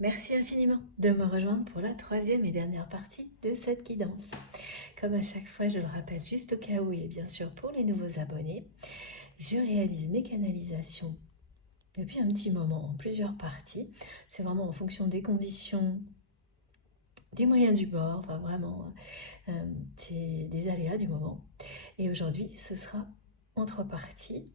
Merci infiniment de me rejoindre pour la troisième et dernière partie de cette guidance. Comme à chaque fois, je le rappelle juste au cas où, et bien sûr pour les nouveaux abonnés, je réalise mes canalisations depuis un petit moment en plusieurs parties. C'est vraiment en fonction des conditions, des moyens du bord, enfin vraiment des aléas du moment. Et aujourd'hui, ce sera en trois parties.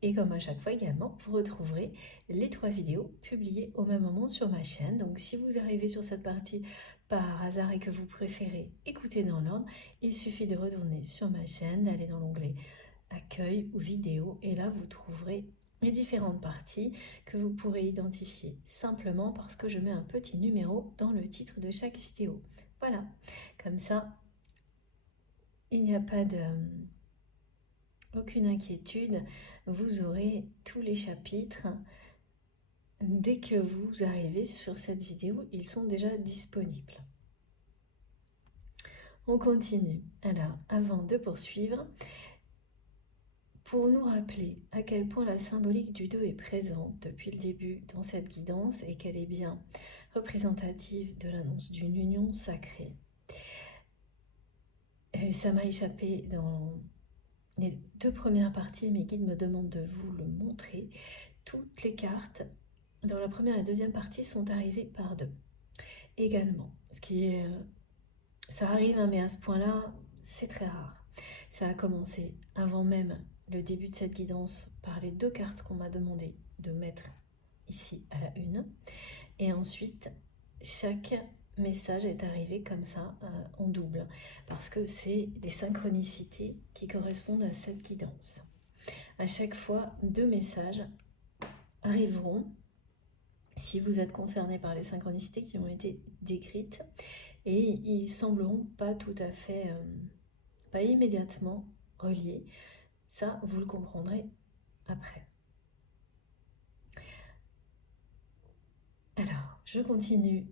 Et comme à chaque fois également, vous retrouverez les trois vidéos publiées au même moment sur ma chaîne. Donc si vous arrivez sur cette partie par hasard et que vous préférez écouter dans l'ordre, il suffit de retourner sur ma chaîne, d'aller dans l'onglet Accueil ou Vidéo et là vous trouverez les différentes parties que vous pourrez identifier simplement parce que je mets un petit numéro dans le titre de chaque vidéo. Voilà, comme ça, il n'y a pas de... aucune inquiétude, vous aurez tous les chapitres. Dès que vous arrivez sur cette vidéo, ils sont déjà disponibles. On continue. Alors, avant de poursuivre, pour nous rappeler à quel point la symbolique du 2 est présente depuis le début dans cette guidance et qu'elle est bien représentative de l'annonce d'une union sacrée. Ça m'a échappé dans les deux premières parties, mes guides me demandent de vous le montrer. Toutes les cartes dans la première et deuxième partie sont arrivées par deux également, ce qui est ça arrive, hein, mais à ce point-là, c'est très rare. Ça a commencé avant même le début de cette guidance par les deux cartes qu'on m'a demandé de mettre ici à la une. Et ensuite, chaque message est arrivé comme ça en double, parce que c'est les synchronicités qui correspondent à cette guidance. À chaque fois, deux messages arriveront si vous êtes concerné par les synchronicités qui ont été décrites, et ils sembleront pas tout à fait, pas immédiatement reliés. Ça, vous le comprendrez après. Alors, je continue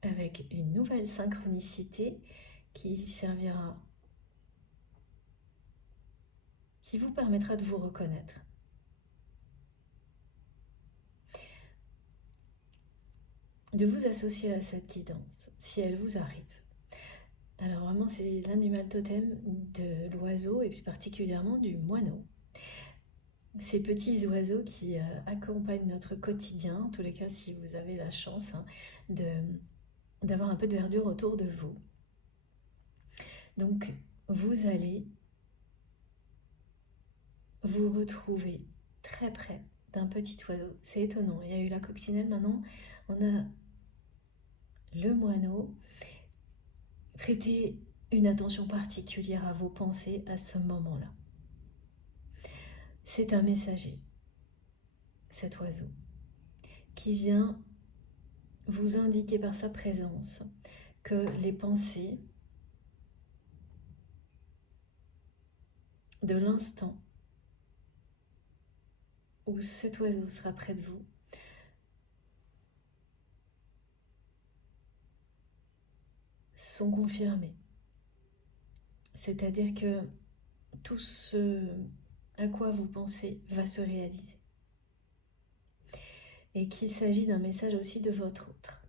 avec une nouvelle synchronicité qui servira, qui vous permettra de vous reconnaître. De vous associer à cette guidance, si elle vous arrive. Alors vraiment, c'est l'animal totem de l'oiseau et plus particulièrement du moineau. Ces petits oiseaux qui accompagnent notre quotidien, en tous les cas si vous avez la chance d'avoir un peu de verdure autour de vous. Donc vous allez vous retrouver très près d'un petit oiseau. C'est étonnant, il y a eu la coccinelle, maintenant on a le moineau. Prêtez une attention particulière à vos pensées à ce moment-là. C'est un messager, cet oiseau, qui vient vous indiquer par sa présence que les pensées de l'instant où cet oiseau sera près de vous sont confirmées. C'est-à-dire que tout ce à quoi vous pensez va se réaliser. Et qu'il s'agit d'un message aussi de votre autre.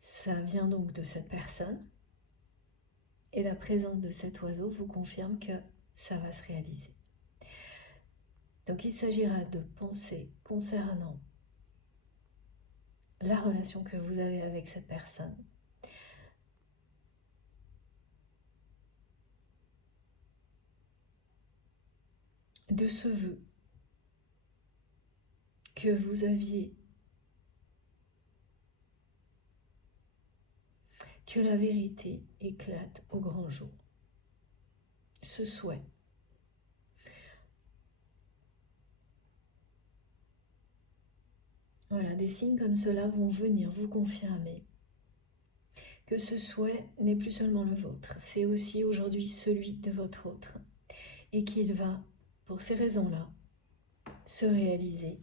Ça vient donc de cette personne. Et la présence de cet oiseau vous confirme que ça va se réaliser. Donc il s'agira de penser concernant la relation que vous avez avec cette personne. De ce vœu que vous aviez, que la vérité éclate au grand jour. Ce souhait. Voilà, des signes comme cela vont venir vous confirmer que ce souhait n'est plus seulement le vôtre, c'est aussi aujourd'hui celui de votre autre, et qu'il va, pour ces raisons-là, se réaliser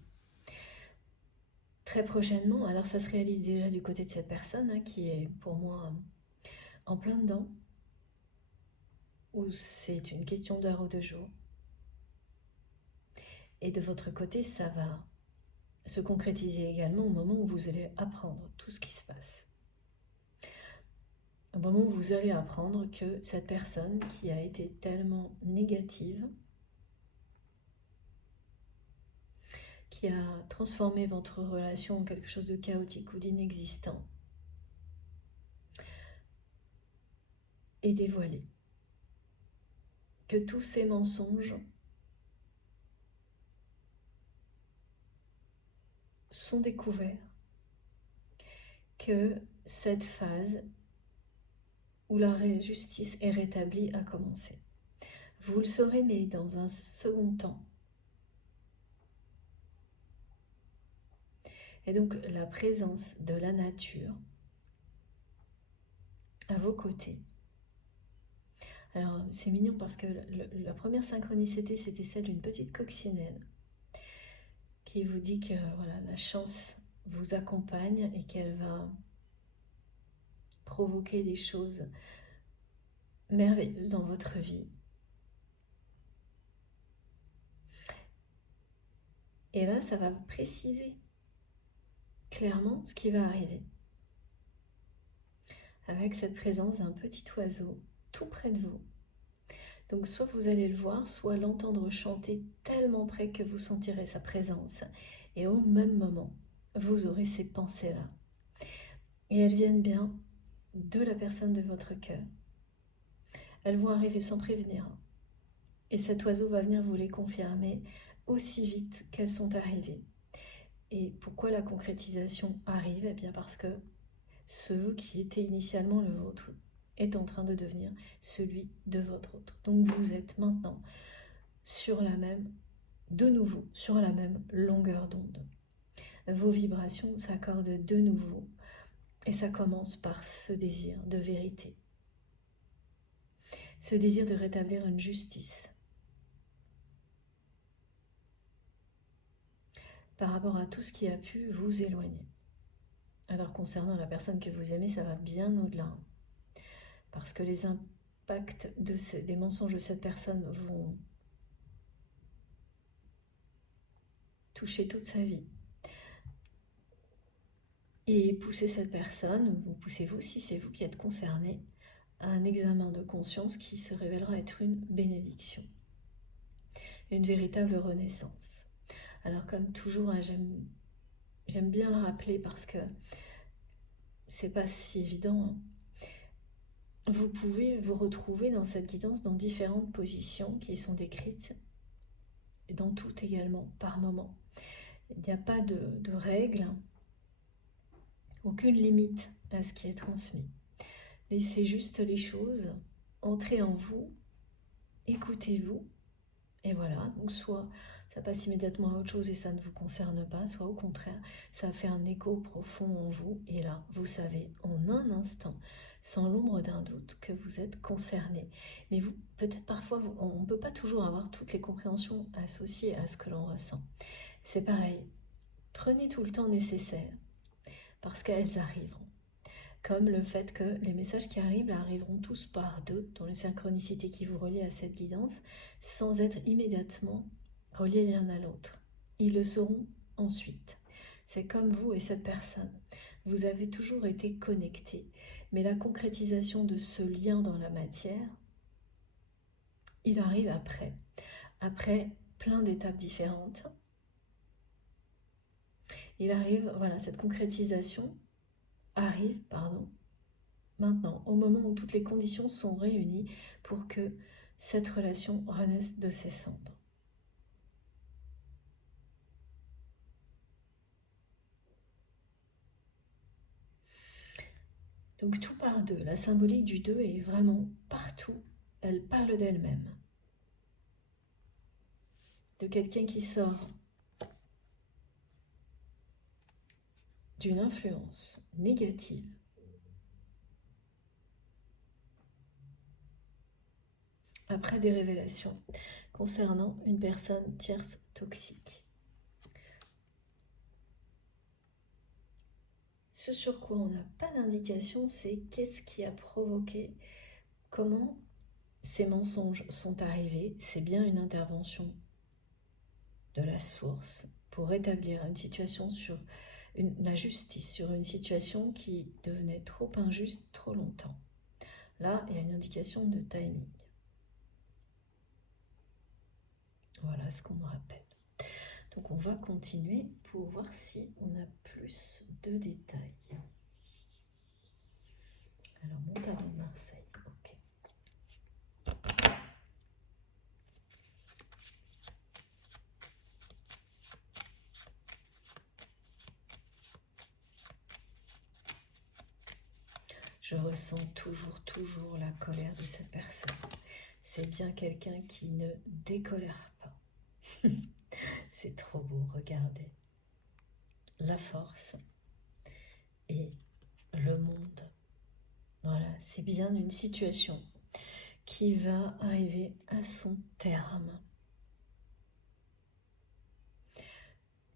très prochainement. Alors ça se réalise déjà du côté de cette personne qui est pour moi en plein dedans, où c'est une question d'heure ou de jour. Et de votre côté, ça va se concrétiser également au moment où vous allez apprendre tout ce qui se passe. Au moment où vous allez apprendre que cette personne qui a été tellement négative, qui a transformé votre relation en quelque chose de chaotique ou d'inexistant, est dévoilée. Que tous ces mensonges sont découverts, que cette phase où la justice est rétablie a commencé. Vous le saurez, mais dans un second temps. Et donc la présence de la nature à vos côtés. Alors c'est mignon parce que la première synchronicité, c'était celle d'une petite coccinelle qui vous dit que voilà, la chance vous accompagne et qu'elle va provoquer des choses merveilleuses dans votre vie. Et là, ça va préciser clairement ce qui va arriver. Avec cette présence d'un petit oiseau tout près de vous. Donc soit vous allez le voir, soit l'entendre chanter tellement près que vous sentirez sa présence. Et au même moment, vous aurez ces pensées-là. Et elles viennent bien de la personne de votre cœur. Elles vont arriver sans prévenir. Et cet oiseau va venir vous les confirmer aussi vite qu'elles sont arrivées. Et pourquoi la concrétisation arrive? Eh bien parce que ce qui était initialement le vôtre est en train de devenir celui de votre autre. Donc vous êtes maintenant de nouveau sur la même longueur d'onde. Vos vibrations s'accordent de nouveau et ça commence par ce désir de vérité, ce désir de rétablir une justice par rapport à tout ce qui a pu vous éloigner. Alors concernant la personne que vous aimez, ça va bien au-delà. Parce que les impacts des mensonges de cette personne vont toucher toute sa vie. Et pousser cette personne, ou vous poussez vous si c'est vous qui êtes concerné, à un examen de conscience qui se révélera être une bénédiction. Une véritable renaissance. Alors comme toujours, hein, j'aime bien le rappeler parce que c'est pas si évident. Hein. Vous pouvez vous retrouver dans cette guidance dans différentes positions qui sont décrites, dans tout également, par moment. Il n'y a pas de règles, aucune limite à ce qui est transmis. Laissez juste les choses entrer en vous, écoutez-vous, et voilà, donc soit ça passe immédiatement à autre chose et ça ne vous concerne pas, soit au contraire, ça fait un écho profond en vous, et là, vous savez en un instant, sans l'ombre d'un doute, que vous êtes concerné. Mais vous, peut-être parfois, on ne peut pas toujours avoir toutes les compréhensions associées à ce que l'on ressent. C'est pareil, prenez tout le temps nécessaire, parce qu'elles arriveront. Comme le fait que les messages qui arriveront tous par deux, dans les synchronicités qui vous relient à cette guidance, sans être immédiatement reliés l'un à l'autre. Ils le seront ensuite. C'est comme vous et cette personne. Vous avez toujours été connectés, mais la concrétisation de ce lien dans la matière, il arrive après plein d'étapes différentes. Il arrive, voilà, cette concrétisation arrive, maintenant, au moment où toutes les conditions sont réunies pour que cette relation renaisse de ses cendres. Donc tout par deux, la symbolique du deux est vraiment partout, elle parle d'elle-même. De quelqu'un qui sort d'une influence négative après des révélations concernant une personne tierce toxique. Ce sur quoi on n'a pas d'indication, c'est qu'est-ce qui a provoqué, comment ces mensonges sont arrivés. C'est bien une intervention de la source pour rétablir une situation sur la justice, sur une situation qui devenait trop injuste trop longtemps. Là, il y a une indication de timing. Voilà ce qu'on me rappelle. Donc on va continuer pour voir si on a plus de détails. Alors, Montargis de Marseille, ok. Je ressens toujours la colère de cette personne. C'est bien quelqu'un qui ne décolère pas. C'est trop beau, regardez. La force et le monde. Voilà, c'est bien une situation qui va arriver à son terme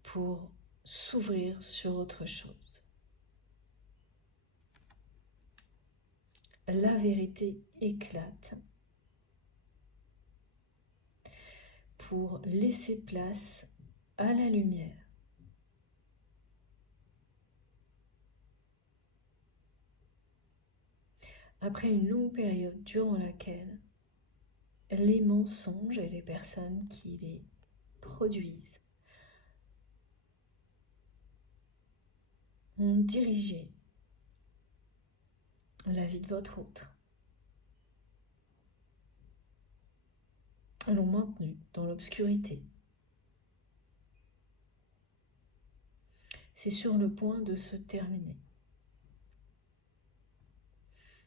pour s'ouvrir sur autre chose. La vérité éclate pour laisser place à la lumière. Après une longue période durant laquelle les mensonges et les personnes qui les produisent ont dirigé la vie de votre autre, l'ont maintenu dans l'obscurité. C'est sur le point de se terminer.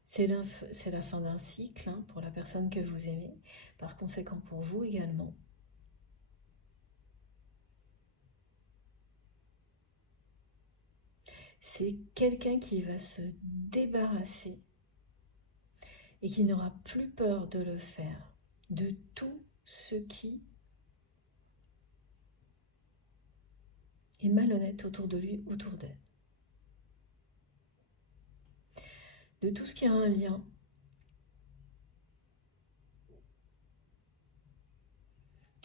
C'est la fin d'un cycle pour la personne que vous aimez, par conséquent pour vous également. C'est quelqu'un qui va se débarrasser et qui n'aura plus peur de le faire, de tout ce qui est malhonnête autour de lui, autour d'elle. De tout ce qui a un lien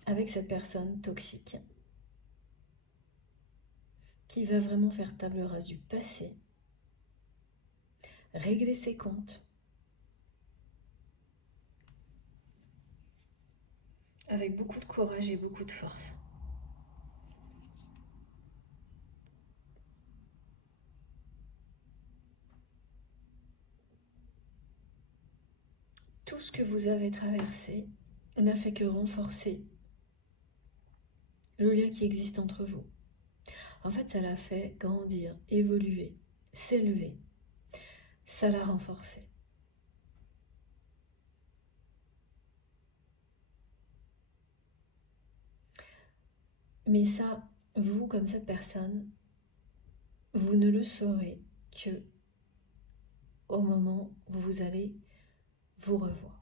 avec cette personne toxique qui va vraiment faire table rase du passé, régler ses comptes avec beaucoup de courage et beaucoup de force. Tout ce que vous avez traversé n'a fait que renforcer le lien qui existe entre vous. En fait, ça l'a fait grandir, évoluer, s'élever. Ça l'a renforcé. Mais ça, vous, comme cette personne, vous ne le saurez que au moment où vous allez vous revoir.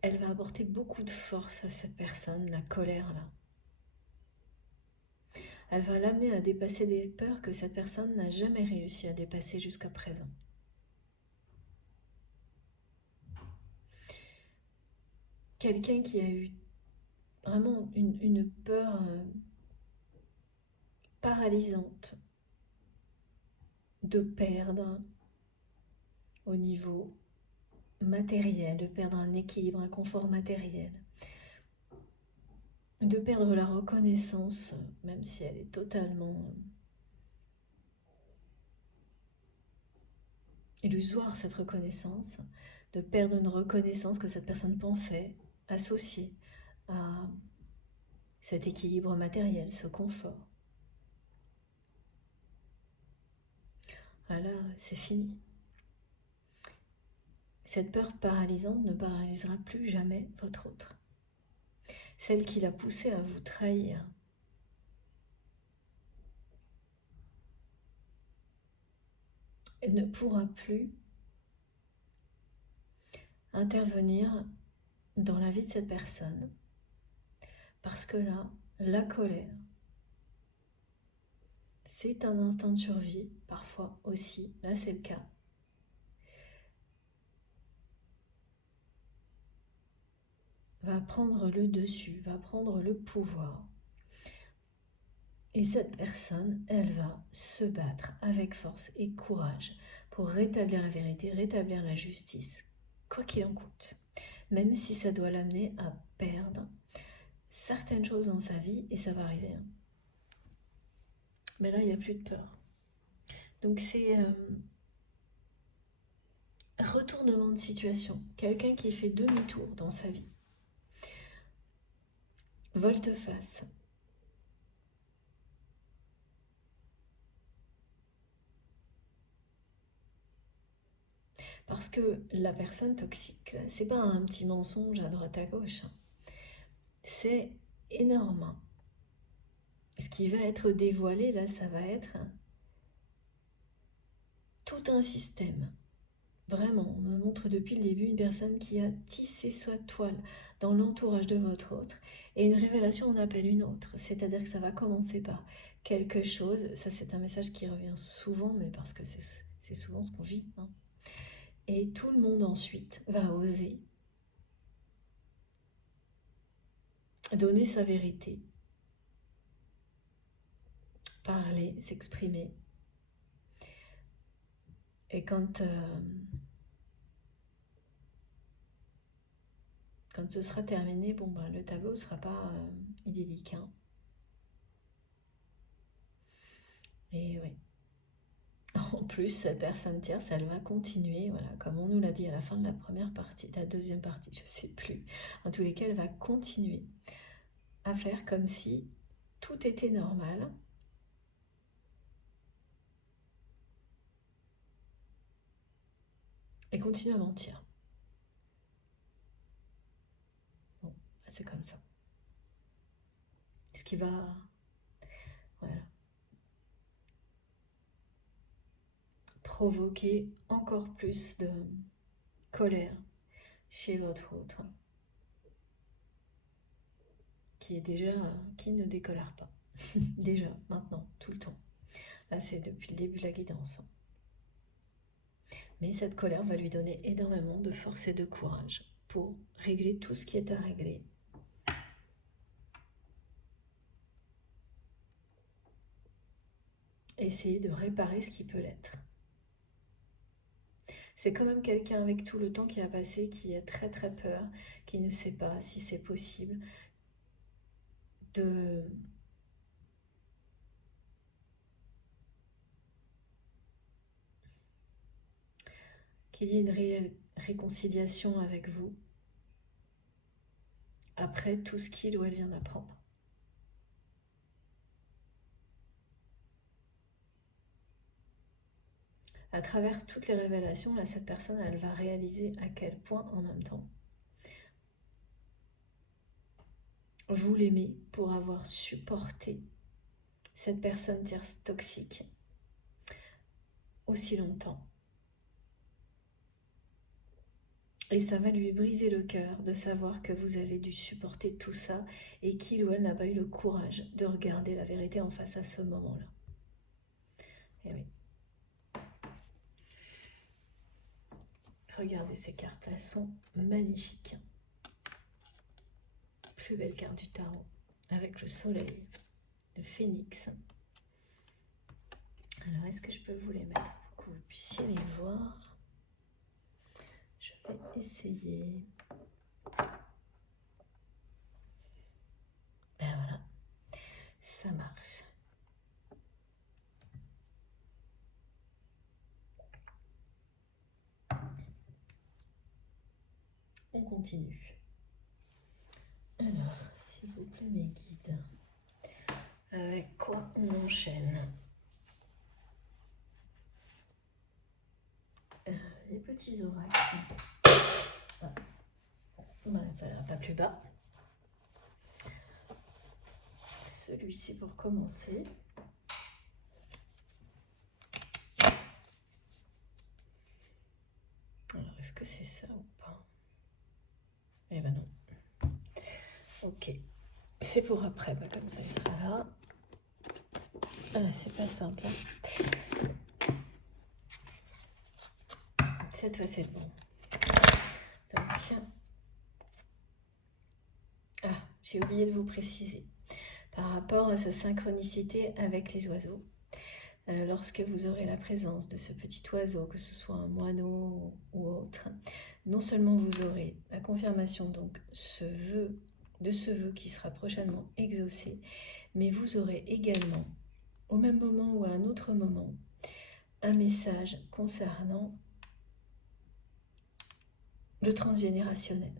Elle va apporter beaucoup de force à cette personne, la colère là. Elle va l'amener à dépasser des peurs que cette personne n'a jamais réussi à dépasser jusqu'à présent. Quelqu'un qui a eu vraiment une peur paralysante de perdre au niveau matériel, de perdre un équilibre, un confort matériel, de perdre la reconnaissance, même si elle est totalement illusoire, cette reconnaissance, de perdre une reconnaissance que cette personne pensait associée à cet équilibre matériel, ce confort. Alors, c'est fini. Cette peur paralysante ne paralysera plus jamais votre autre. Celle qui l'a poussé à vous trahir. Elle ne pourra plus intervenir dans la vie de cette personne parce que là, la colère c'est un instinct de survie, parfois aussi, là c'est le cas. Va prendre le dessus, va prendre le pouvoir. Et cette personne, elle va se battre avec force et courage pour rétablir la vérité, rétablir la justice, quoi qu'il en coûte. Même si ça doit l'amener à perdre certaines choses dans sa vie, et ça va arriver. Mais là, il n'y a plus de peur. Donc c'est retournement de situation. Quelqu'un qui fait demi-tour dans sa vie. Volte-face. Parce que la personne toxique, c'est pas un petit mensonge à droite à gauche. C'est énorme. Ce qui va être dévoilé, là, ça va être tout un système. Vraiment, on me montre depuis le début une personne qui a tissé sa toile dans l'entourage de votre autre, et une révélation en appelle une autre. C'est-à-dire que ça va commencer par quelque chose, ça c'est un message qui revient souvent, mais parce que c'est souvent ce qu'on vit. Et tout le monde ensuite va oser donner sa vérité, parler, s'exprimer. Et quand ce sera terminé, bon ben, le tableau ne sera pas idyllique. Et oui. En plus, cette personne tierce, elle va continuer, voilà, comme on nous l'a dit à la fin de la première partie, la deuxième partie, je ne sais plus. En tous les cas, elle va continuer à faire comme si tout était normal. Et continuer à mentir. Bon, c'est comme ça. Ce qui va... Voilà. Provoquer encore plus de colère chez votre autre, qui ne décolère pas. Déjà, maintenant, tout le temps. Là, c'est depuis le début de la guidance. Mais cette colère va lui donner énormément de force et de courage pour régler tout ce qui est à régler. Essayer de réparer ce qui peut l'être. C'est quand même quelqu'un avec tout le temps qui a passé, qui a très très peur, qui ne sait pas si c'est possible de qu'il y ait une réelle réconciliation avec vous après tout ce qu'il ou elle vient d'apprendre. À travers toutes les révélations, là, cette personne, elle va réaliser à quel point, en même temps, vous l'aimez pour avoir supporté cette personne tierce toxique aussi longtemps. Et ça va lui briser le cœur de savoir que vous avez dû supporter tout ça et qu'il ou elle n'a pas eu le courage de regarder la vérité en face à ce moment-là. Et oui. Regardez ces cartes, elles sont magnifiques. Plus belle carte du tarot, avec le soleil, le phénix. Alors, est-ce que je peux vous les mettre pour que vous puissiez les voir? Je vais essayer. Ben voilà, ça marche. On continue. Alors, s'il vous plaît, mes guides, avec quoi on enchaîne? Les petits oracles. Ah. Ouais, ça n'ira pas plus bas. Celui-ci pour commencer. Alors, est-ce que c'est ça ou pas? Eh ben non. Ok. C'est pour après, bah comme ça il sera là. Ah, c'est pas simple, hein. Cette fois, c'est bon. Donc, j'ai oublié de vous préciser. Par rapport à sa synchronicité avec les oiseaux, lorsque vous aurez la présence de ce petit oiseau, que ce soit un moineau ou autre, non seulement vous aurez la confirmation donc de ce vœu qui sera prochainement exaucé, mais vous aurez également, au même moment ou à un autre moment, un message concernant le transgénérationnel,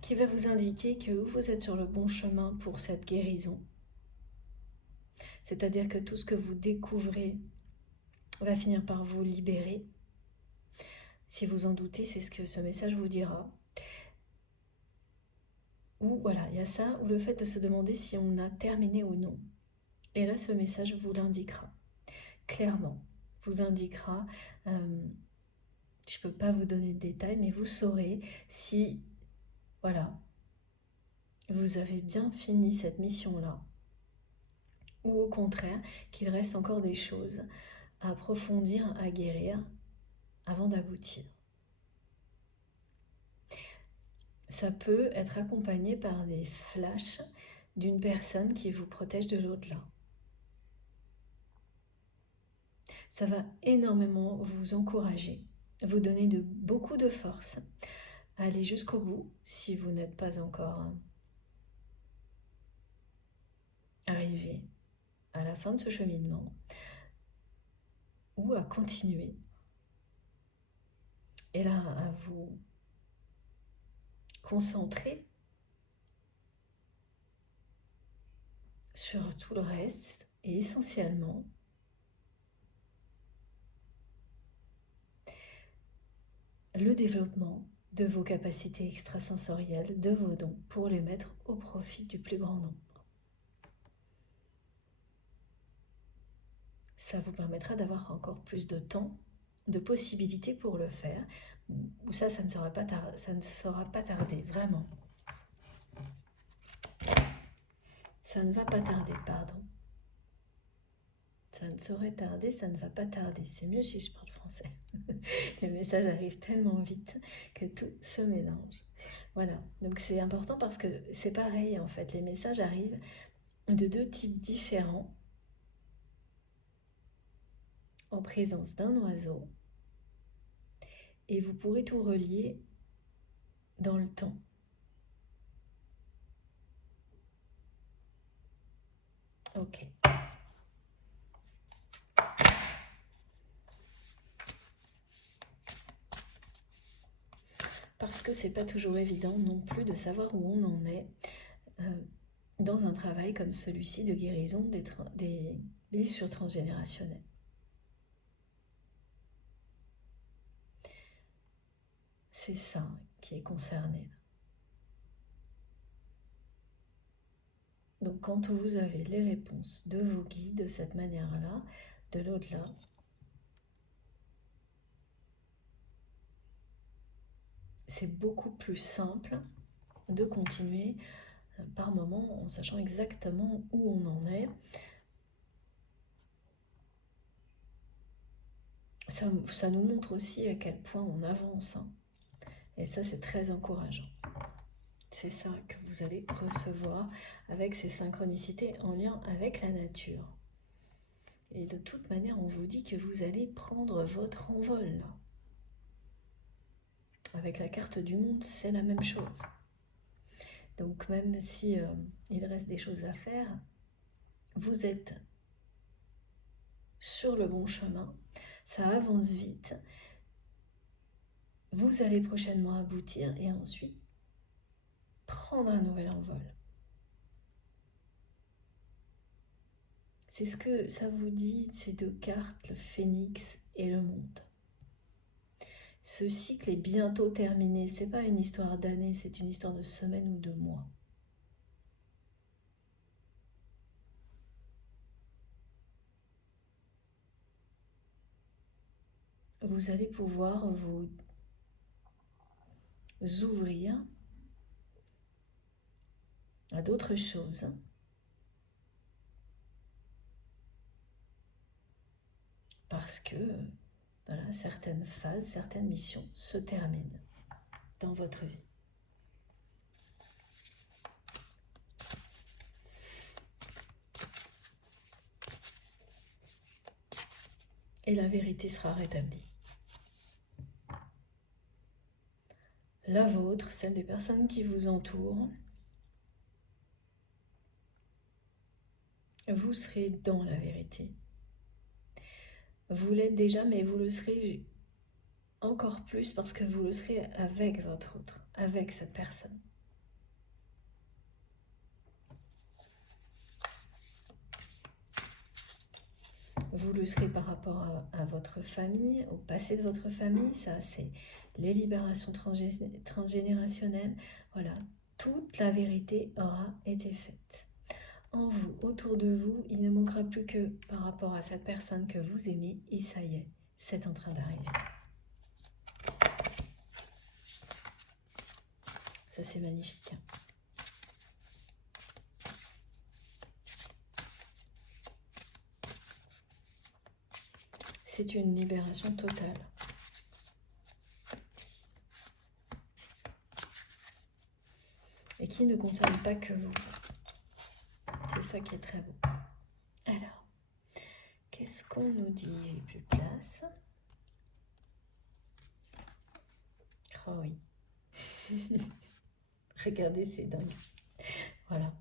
qui va vous indiquer que vous êtes sur le bon chemin pour cette guérison. C'est-à-dire que tout ce que vous découvrez va finir par vous libérer. Si vous en doutez, c'est ce que ce message vous dira. Ou voilà, il y a ça, ou le fait de se demander si on a terminé ou non. Et là, ce message vous l'indiquera. Clairement, vous indiquera, je ne peux pas vous donner de détails, mais vous saurez si, voilà, vous avez bien fini cette mission-là, ou au contraire, qu'il reste encore des choses à approfondir, à guérir, avant d'aboutir. Ça peut être accompagné par des flashs d'une personne qui vous protège de l'au-delà. Ça va énormément vous encourager, vous donner beaucoup de force à aller jusqu'au bout si vous n'êtes pas encore arrivé à la fin de ce cheminement, ou à continuer. Et là, à vous concentrer sur tout le reste et essentiellement le développement de vos capacités extrasensorielles, de vos dons, pour les mettre au profit du plus grand nombre. Ça vous permettra d'avoir encore plus de temps, de possibilités pour le faire. Ou ça ne sera pas tardé, vraiment. Ça ne va pas tarder, pardon. Ça ne saurait tarder, ça ne va pas tarder. C'est mieux si je parle français. Les messages arrivent tellement vite que tout se mélange. Voilà, donc c'est important parce que c'est pareil en fait. Les messages arrivent de deux types différents en présence d'un oiseau et vous pourrez tout relier dans le temps. Ok. Parce que c'est pas toujours évident non plus de savoir où on en est dans un travail comme celui-ci de guérison des blessures transgénérationnelles. C'est ça qui est concerné. Donc quand vous avez les réponses de vos guides de cette manière-là, de l'au-delà, c'est beaucoup plus simple de continuer par moment en sachant exactement où on en est. Ça nous montre aussi à quel point on avance. Et ça, c'est très encourageant. C'est ça que vous allez recevoir avec ces synchronicités en lien avec la nature. Et de toute manière, on vous dit que vous allez prendre votre envol. Là. Avec la carte du monde, c'est la même chose. Donc même si il reste des choses à faire, vous êtes sur le bon chemin, ça avance vite, vous allez prochainement aboutir et ensuite prendre un nouvel envol. C'est ce que ça vous dit, ces deux cartes, le phénix et le monde. Ce cycle est bientôt terminé, c'est pas une histoire d'années, c'est une histoire de semaines ou de mois. Vous allez pouvoir vous ouvrir à d'autres choses. parce que voilà, certaines phases, certaines missions se terminent dans votre vie. Et la vérité sera rétablie. La vôtre, celle des personnes qui vous entourent, vous serez dans la vérité. Vous l'êtes déjà, mais vous le serez encore plus parce que vous le serez avec votre autre, avec cette personne. Vous le serez par rapport à votre famille, au passé de votre famille, ça c'est les libérations transgénérationnelles. Voilà, toute la vérité aura été faite. En vous, autour de vous, il ne manquera plus que par rapport à cette personne que vous aimez, et ça y est, c'est en train d'arriver. Ça c'est magnifique. C'est une libération totale. Et qui ne concerne pas que vous. C'est ça qui est très beau. Alors, qu'est-ce qu'on nous dit? J'ai plus de place. Oh oui. Regardez, c'est dingue. Voilà.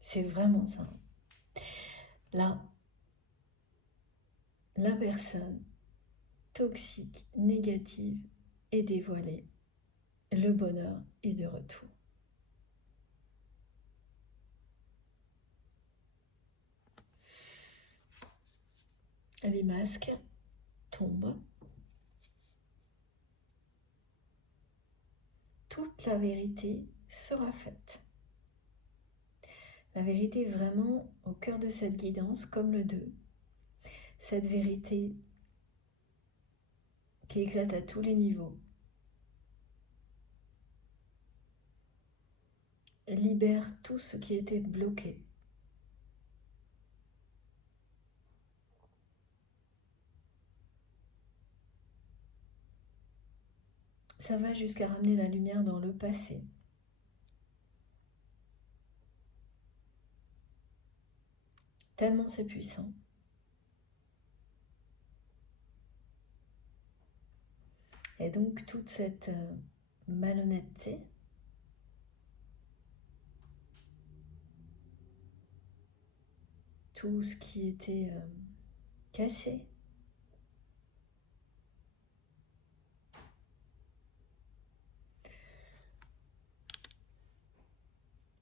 C'est vraiment ça. Là, la personne toxique, négative est dévoilée. Le bonheur est de retour. Les masques tombent. Toute la vérité sera faite. La vérité est vraiment au cœur de cette guidance, comme le 2. Cette vérité qui éclate à tous les niveaux. Libère tout ce qui était bloqué. Ça va jusqu'à ramener la lumière dans le passé. Tellement c'est puissant. Et donc toute cette malhonnêteté, tout ce qui était caché,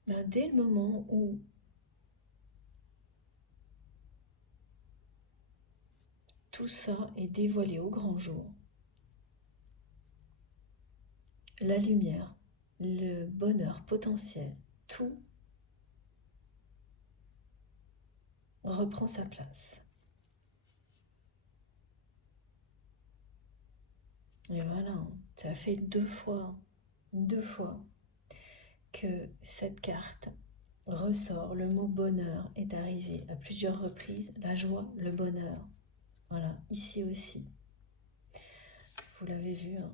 ben, dès le moment où tout ça est dévoilé au grand jour, la lumière, le bonheur potentiel, tout reprend sa place. Et voilà, ça fait deux fois que cette carte ressort. Le mot bonheur est arrivé à plusieurs reprises. La joie, le bonheur. Voilà, ici aussi. Vous l'avez vu, hein.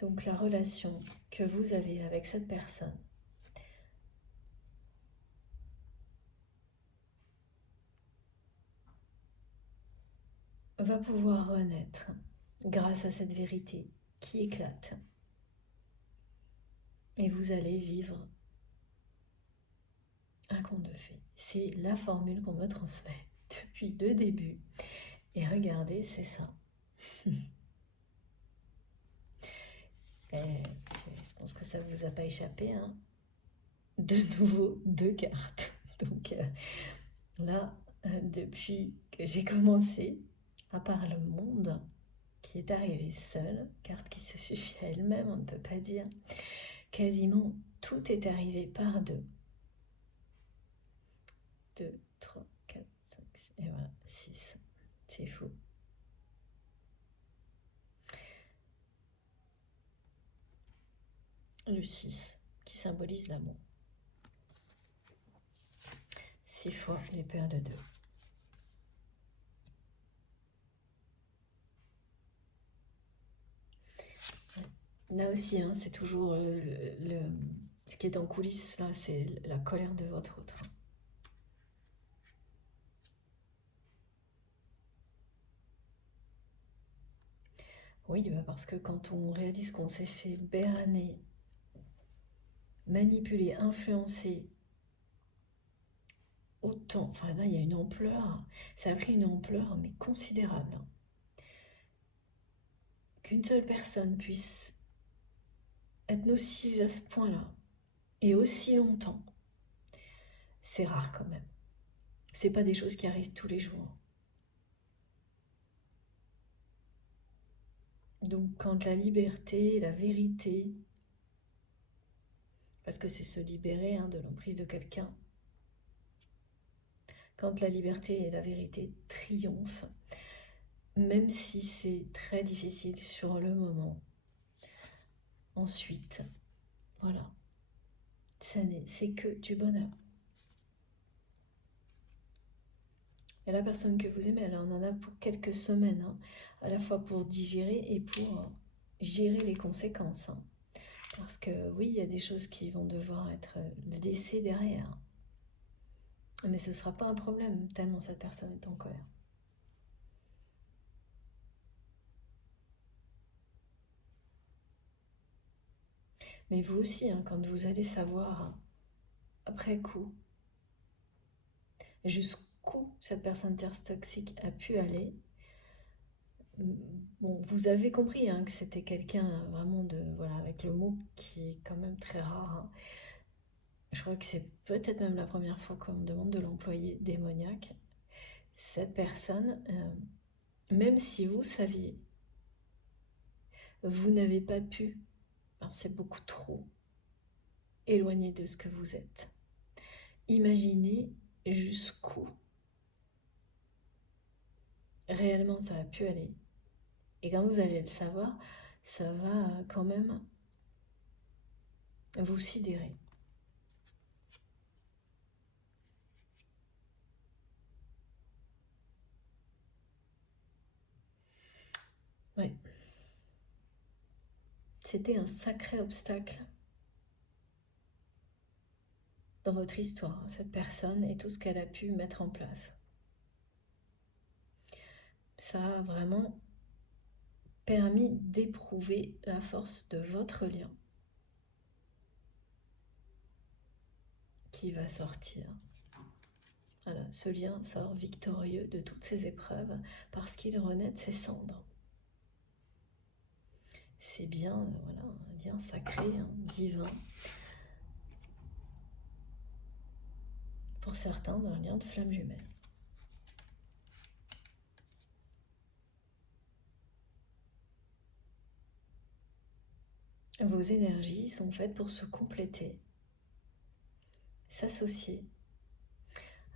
Donc la relation que vous avez avec cette personne va pouvoir renaître grâce à cette vérité qui éclate. Et vous allez vivre un conte de fées. C'est la formule qu'on me transmet depuis le début. Et regardez, c'est ça. Et je pense que ça ne vous a pas échappé, hein. De nouveau, 2 cartes. Donc là, depuis que j'ai commencé, à part le monde qui est arrivé seul, carte qui se suffit à elle-même, on ne peut pas dire, quasiment tout est arrivé par 2. 2, 3, 4, 5, et voilà, 6. C'est fou. Le 6, qui symbolise l'amour. 6 fois l'épée de 2. Là aussi, hein, c'est toujours ce qui est en coulisses, là, c'est la colère de votre autre. Oui, bah parce que quand on réalise qu'on s'est fait berner, manipuler, influencer, autant, enfin là, il y a une ampleur, ça a pris une ampleur, mais considérable. Qu'une seule personne puisse être nocive à ce point-là, et aussi longtemps, c'est rare quand même. C'est pas des choses qui arrivent tous les jours. Donc quand la liberté, la vérité, parce que c'est se libérer de l'emprise de quelqu'un, quand la liberté et la vérité triomphent, même si c'est très difficile sur le moment, ensuite, voilà, c'est que du bonheur. Et la personne que vous aimez, elle en a pour quelques semaines, à la fois pour digérer et pour gérer les conséquences. Parce que oui, il y a des choses qui vont devoir être laissées derrière. Mais ce ne sera pas un problème, tellement cette personne est en colère. Mais vous aussi, quand vous allez savoir, après coup, jusqu'où cette personne toxique a pu aller, bon, vous avez compris que c'était quelqu'un vraiment voilà, avec le mot qui est quand même très rare. Je crois que c'est peut-être même la première fois qu'on me demande de l'employer démoniaque. Cette personne, même si vous saviez, vous n'avez pas pu, c'est beaucoup trop éloigné de ce que vous êtes. Imaginez jusqu'où réellement ça a pu aller. Et quand vous allez le savoir, ça va quand même vous sidérer. Ouais. C'était un sacré obstacle dans votre histoire, cette personne et tout ce qu'elle a pu mettre en place. Ça a vraiment permis d'éprouver la force de votre lien qui va sortir. Voilà, ce lien sort victorieux de toutes ces épreuves parce qu'il renaît de ses cendres. C'est bien, voilà, un lien sacré, divin. Pour certains, d'un lien de flamme jumelle. Vos énergies sont faites pour se compléter, s'associer.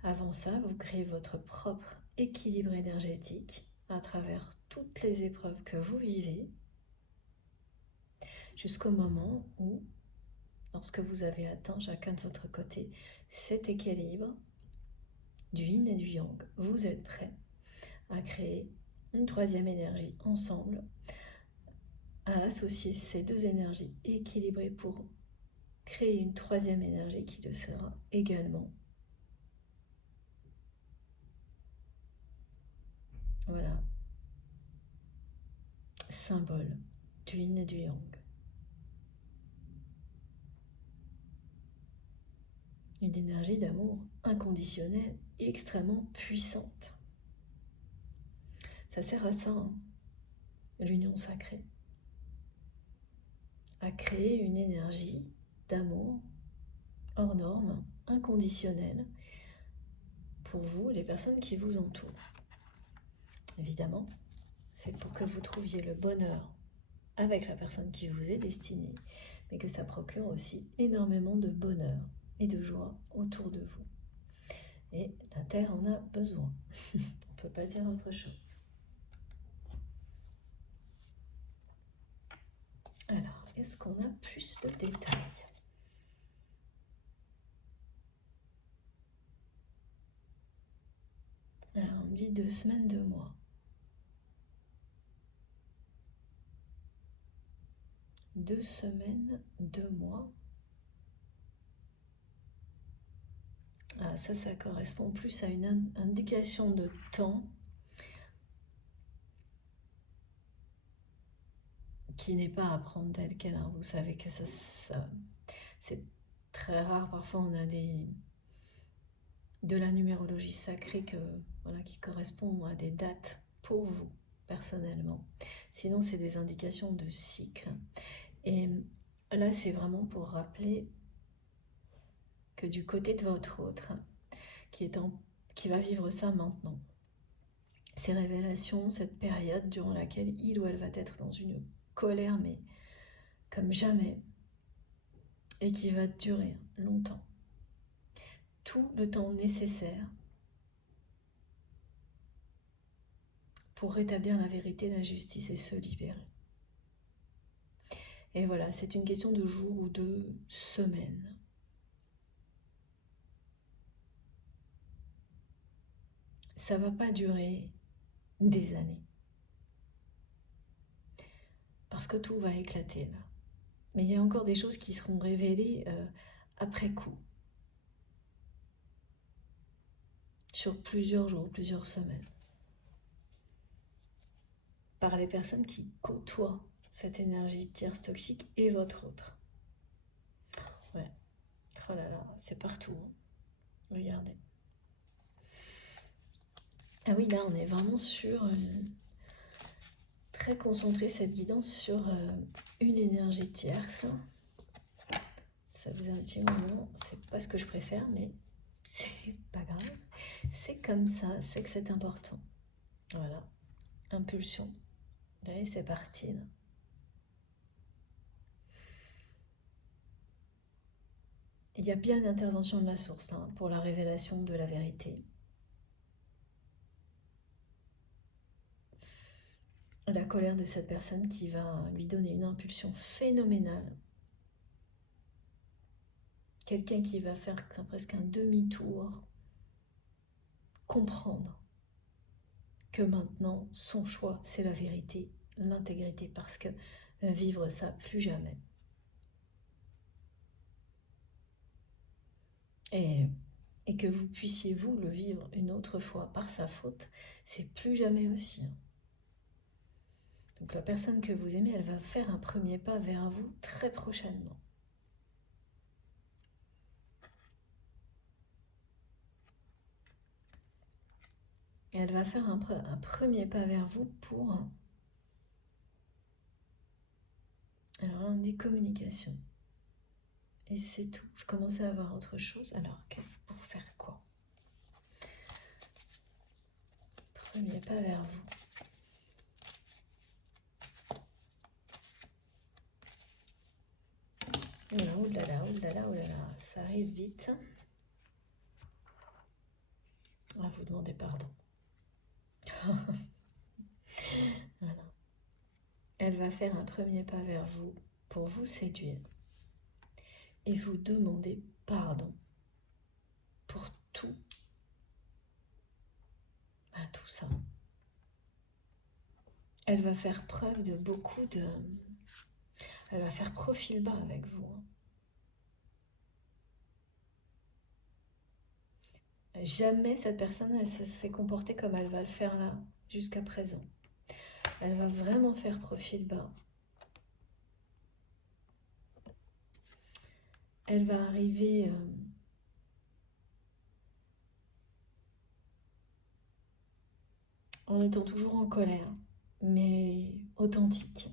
Avant ça, vous créez votre propre équilibre énergétique à travers toutes les épreuves que vous vivez, jusqu'au moment où, lorsque vous avez atteint chacun de votre côté cet équilibre du yin et du yang, vous êtes prêt à créer une troisième énergie ensemble, à associer ces deux énergies équilibrées pour créer une troisième énergie qui le sera également. Voilà, symbole du yin et du yang. Une énergie d'amour inconditionnelle et extrêmement puissante. Ça sert à ça, l'union sacrée. À créer une énergie d'amour hors norme, inconditionnelle, pour vous et les personnes qui vous entourent. Évidemment, c'est pour que vous trouviez le bonheur avec la personne qui vous est destinée, mais que ça procure aussi énormément de bonheur et de joie autour de vous. Et la Terre en a besoin. On ne peut pas dire autre chose. Alors, est-ce qu'on a plus de détails? Alors, on me dit 2 semaines, 2 mois. 2 semaines, 2 mois. Ah, ça correspond plus à une indication de temps qui n'est pas à prendre tel quel. Hein. Vous savez que ça c'est très rare. Parfois, on a de la numérologie sacrée voilà, qui correspond à des dates pour vous, personnellement. Sinon, c'est des indications de cycle. Et là, c'est vraiment pour rappeler que du côté de votre autre, qui va vivre ça maintenant, ces révélations, cette période durant laquelle il ou elle va être dans une colère, mais comme jamais, et qui va durer longtemps. Tout le temps nécessaire pour rétablir la vérité, la justice et se libérer. Et voilà, c'est une question de jours ou de semaines. Ça ne va pas durer des années. Parce que tout va éclater là. Mais il y a encore des choses qui seront révélées après coup. Sur plusieurs jours, plusieurs semaines. Par les personnes qui côtoient cette énergie tierce toxique et votre autre. Ouais. Oh là là, c'est partout. Hein. Regardez. Ah oui, là, on est vraiment sur... très concentré, cette guidance, sur une énergie tierce. Ça faisait un petit moment, c'est pas ce que je préfère, mais c'est pas grave. C'est comme ça, c'est que c'est important. Voilà. Impulsion. Vous voyez, c'est parti, là. Il y a bien une intervention de la source là, pour la révélation de la vérité. La colère de cette personne qui va lui donner une impulsion phénoménale. Quelqu'un qui va faire presque un demi-tour, comprendre que maintenant, son choix, c'est la vérité, l'intégrité, parce que vivre ça, plus jamais. Et que vous puissiez, vous, le vivre une autre fois par sa faute, c'est plus jamais aussi. Donc la personne que vous aimez, elle va faire un premier pas vers vous très prochainement. Et elle va faire un premier pas vers vous pour... Alors là, on dit communication. Et c'est tout. Je commençais à avoir autre chose. Alors, qu'est-ce pour faire quoi? Premier pas vers vous. Oh là là, oh là là, oh là là, ça arrive vite. On va vous demander pardon. Voilà. Elle va faire un premier pas vers vous pour vous séduire et vous demander pardon pour tout, tout ça. Elle va faire preuve de beaucoup de... Elle va faire profil bas avec vous. Jamais cette personne elle s'est comportée comme elle va le faire là, jusqu'à présent. Elle va vraiment faire profil bas. Elle va arriver en étant toujours en colère, mais authentique.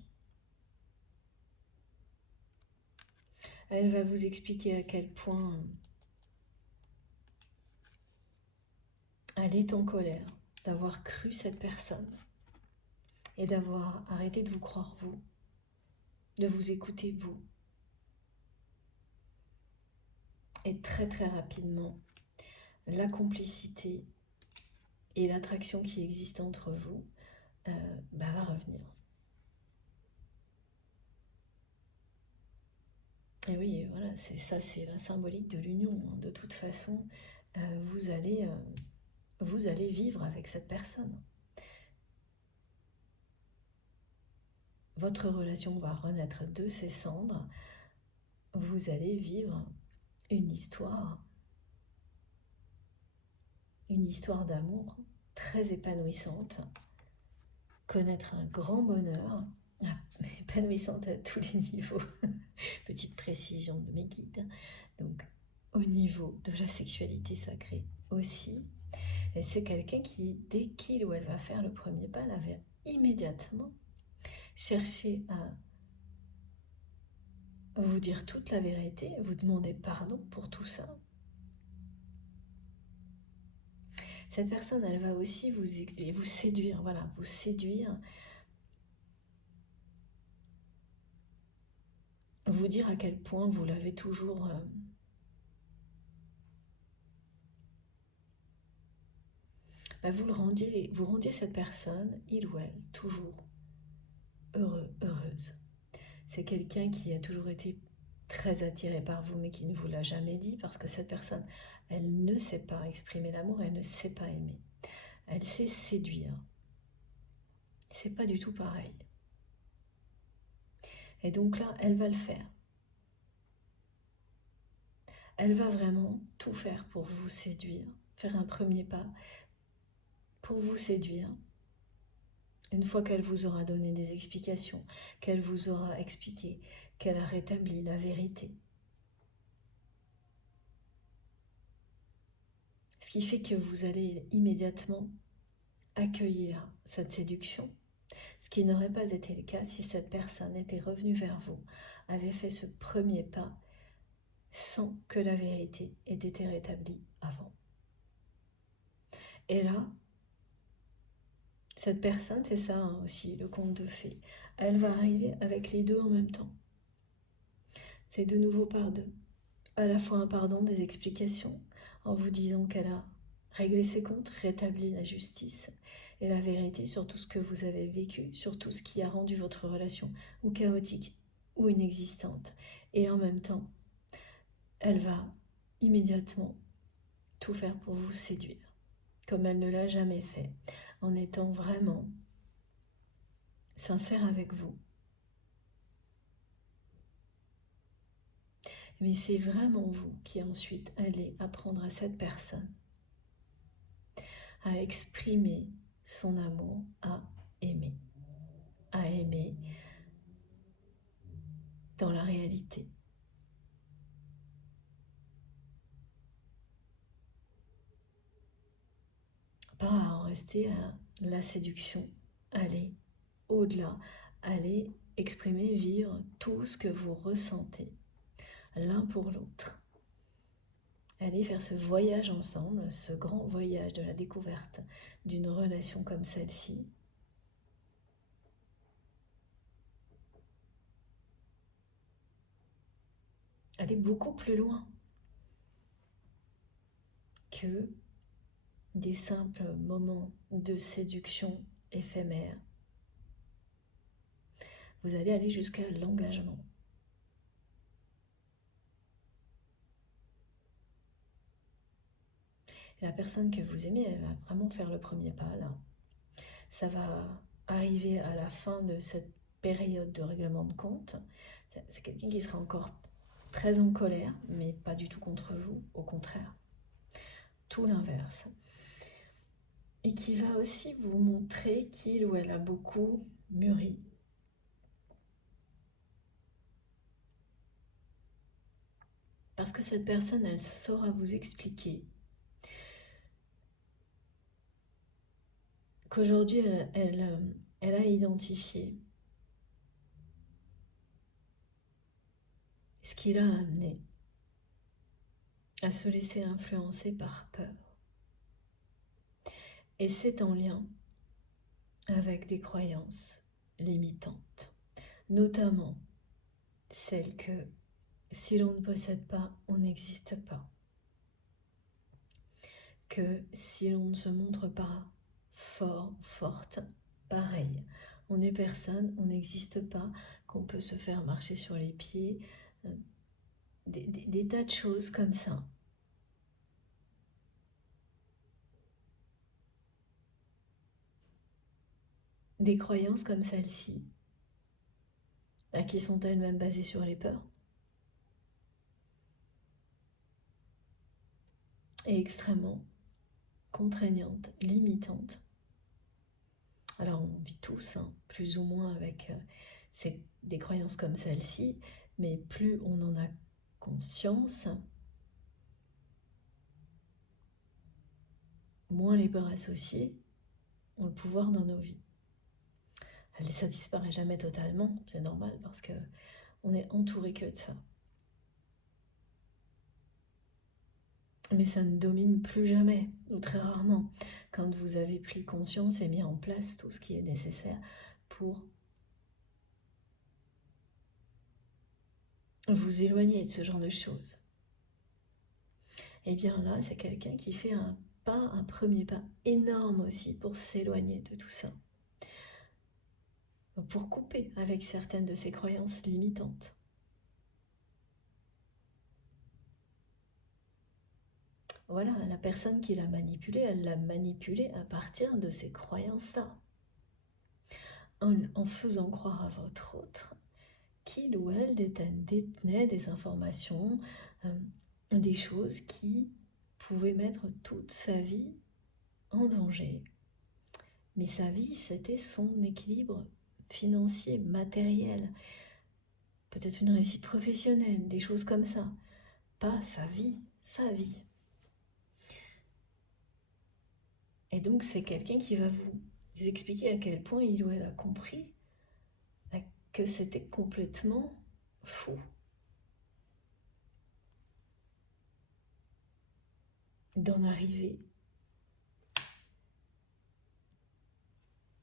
Elle va vous expliquer à quel point elle est en colère d'avoir cru cette personne et d'avoir arrêté de vous croire vous, de vous écouter vous. Et très très rapidement, la complicité et l'attraction qui existe entre vous va revenir. Et oui, voilà, c'est ça, c'est la symbolique de l'union, hein. De toute façon, vous allez vivre avec cette personne. Votre relation va renaître de ses cendres. Vous allez vivre une histoire d'amour très épanouissante, connaître un grand bonheur, épanouissante à tous les niveaux. Petite précision de mes guides. Donc, au niveau de la sexualité sacrée aussi. Et c'est quelqu'un qui, dès qu'il ou elle va faire le premier pas, elle va immédiatement chercher à vous dire toute la vérité, vous demander pardon pour tout ça. Cette personne, elle va aussi vous séduire, voilà, vous séduire, vous dire à quel point vous l'avez toujours vous rendiez cette personne, il ou elle, toujours heureux, heureuse. C'est quelqu'un qui a toujours été très attiré par vous, mais qui ne vous l'a jamais dit, parce que cette personne, elle ne sait pas exprimer l'amour, elle ne sait pas aimer. Elle sait séduire. C'est pas du tout pareil. Et donc là, elle va le faire. Elle va vraiment tout faire pour vous séduire, faire un premier pas pour vous séduire. Une fois qu'elle vous aura donné des explications, qu'elle vous aura expliqué, qu'elle a rétabli la vérité. Ce qui fait que vous allez immédiatement accueillir cette séduction, ce qui n'aurait pas été le cas si cette personne était revenue vers vous, avait fait ce premier pas sans que la vérité ait été rétablie avant. Et là, cette personne, c'est ça aussi le conte de fées, elle va arriver avec les deux en même temps. C'est de nouveau par deux. À la fois un pardon, des explications, en vous disant qu'elle a réglé ses comptes, rétabli la justice et la vérité sur tout ce que vous avez vécu, sur tout ce qui a rendu votre relation ou chaotique ou inexistante. Et en même temps, elle va immédiatement tout faire pour vous séduire, comme elle ne l'a jamais fait, en étant vraiment sincère avec vous. Mais c'est vraiment vous qui ensuite allez apprendre à cette personne à exprimer son amour, à aimer dans la réalité. Pas à en rester à la séduction, aller au-delà, aller exprimer, vivre tout ce que vous ressentez l'un pour l'autre. Aller faire ce voyage ensemble, ce grand voyage de la découverte d'une relation comme celle-ci. Aller beaucoup plus loin que des simples moments de séduction éphémère. Vous allez aller jusqu'à l'engagement. Et la personne que vous aimez, elle va vraiment faire le premier pas là. Ça va arriver à la fin de cette période de règlement de compte. C'est quelqu'un qui sera encore très en colère, mais pas du tout contre vous, au contraire. Tout l'inverse. Et qui va aussi vous montrer qu'il ou elle a beaucoup mûri. Parce que cette personne, elle saura vous expliquer qu'aujourd'hui, elle a identifié ce qui l'a amené à se laisser influencer par peur. Et c'est en lien avec des croyances limitantes, notamment celle que si l'on ne possède pas, on n'existe pas. Que si l'on ne se montre pas fort, forte, pareil. On n'est personne, on n'existe pas, qu'on peut se faire marcher sur les pieds. des tas de choses comme ça. Des croyances comme celle-ci, qui sont elles-mêmes basées sur les peurs et extrêmement contraignantes, limitantes. Alors on vit tous, hein, plus ou moins avec des croyances comme celle-ci, mais plus on en a conscience, moins les peurs associées ont le pouvoir dans nos vies. Ça disparaît jamais totalement, c'est normal parce que on est entouré que de ça. Mais ça ne domine plus jamais, ou très rarement, quand vous avez pris conscience et mis en place tout ce qui est nécessaire pour vous éloigner de ce genre de choses. Et bien là, c'est quelqu'un qui fait un premier pas énorme aussi pour s'éloigner de tout ça. Pour couper avec certaines de ses croyances limitantes. Voilà, la personne qui l'a manipulé, elle l'a manipulé à partir de ces croyances-là. En faisant croire à votre autre qu'il ou elle détenait des informations, des choses qui pouvaient mettre toute sa vie en danger. Mais sa vie, c'était son équilibre financier, matériel, peut-être une réussite professionnelle, des choses comme ça. Pas sa vie, sa vie. Et donc c'est quelqu'un qui va vous expliquer à quel point il ou elle a compris que c'était complètement faux. D'en arriver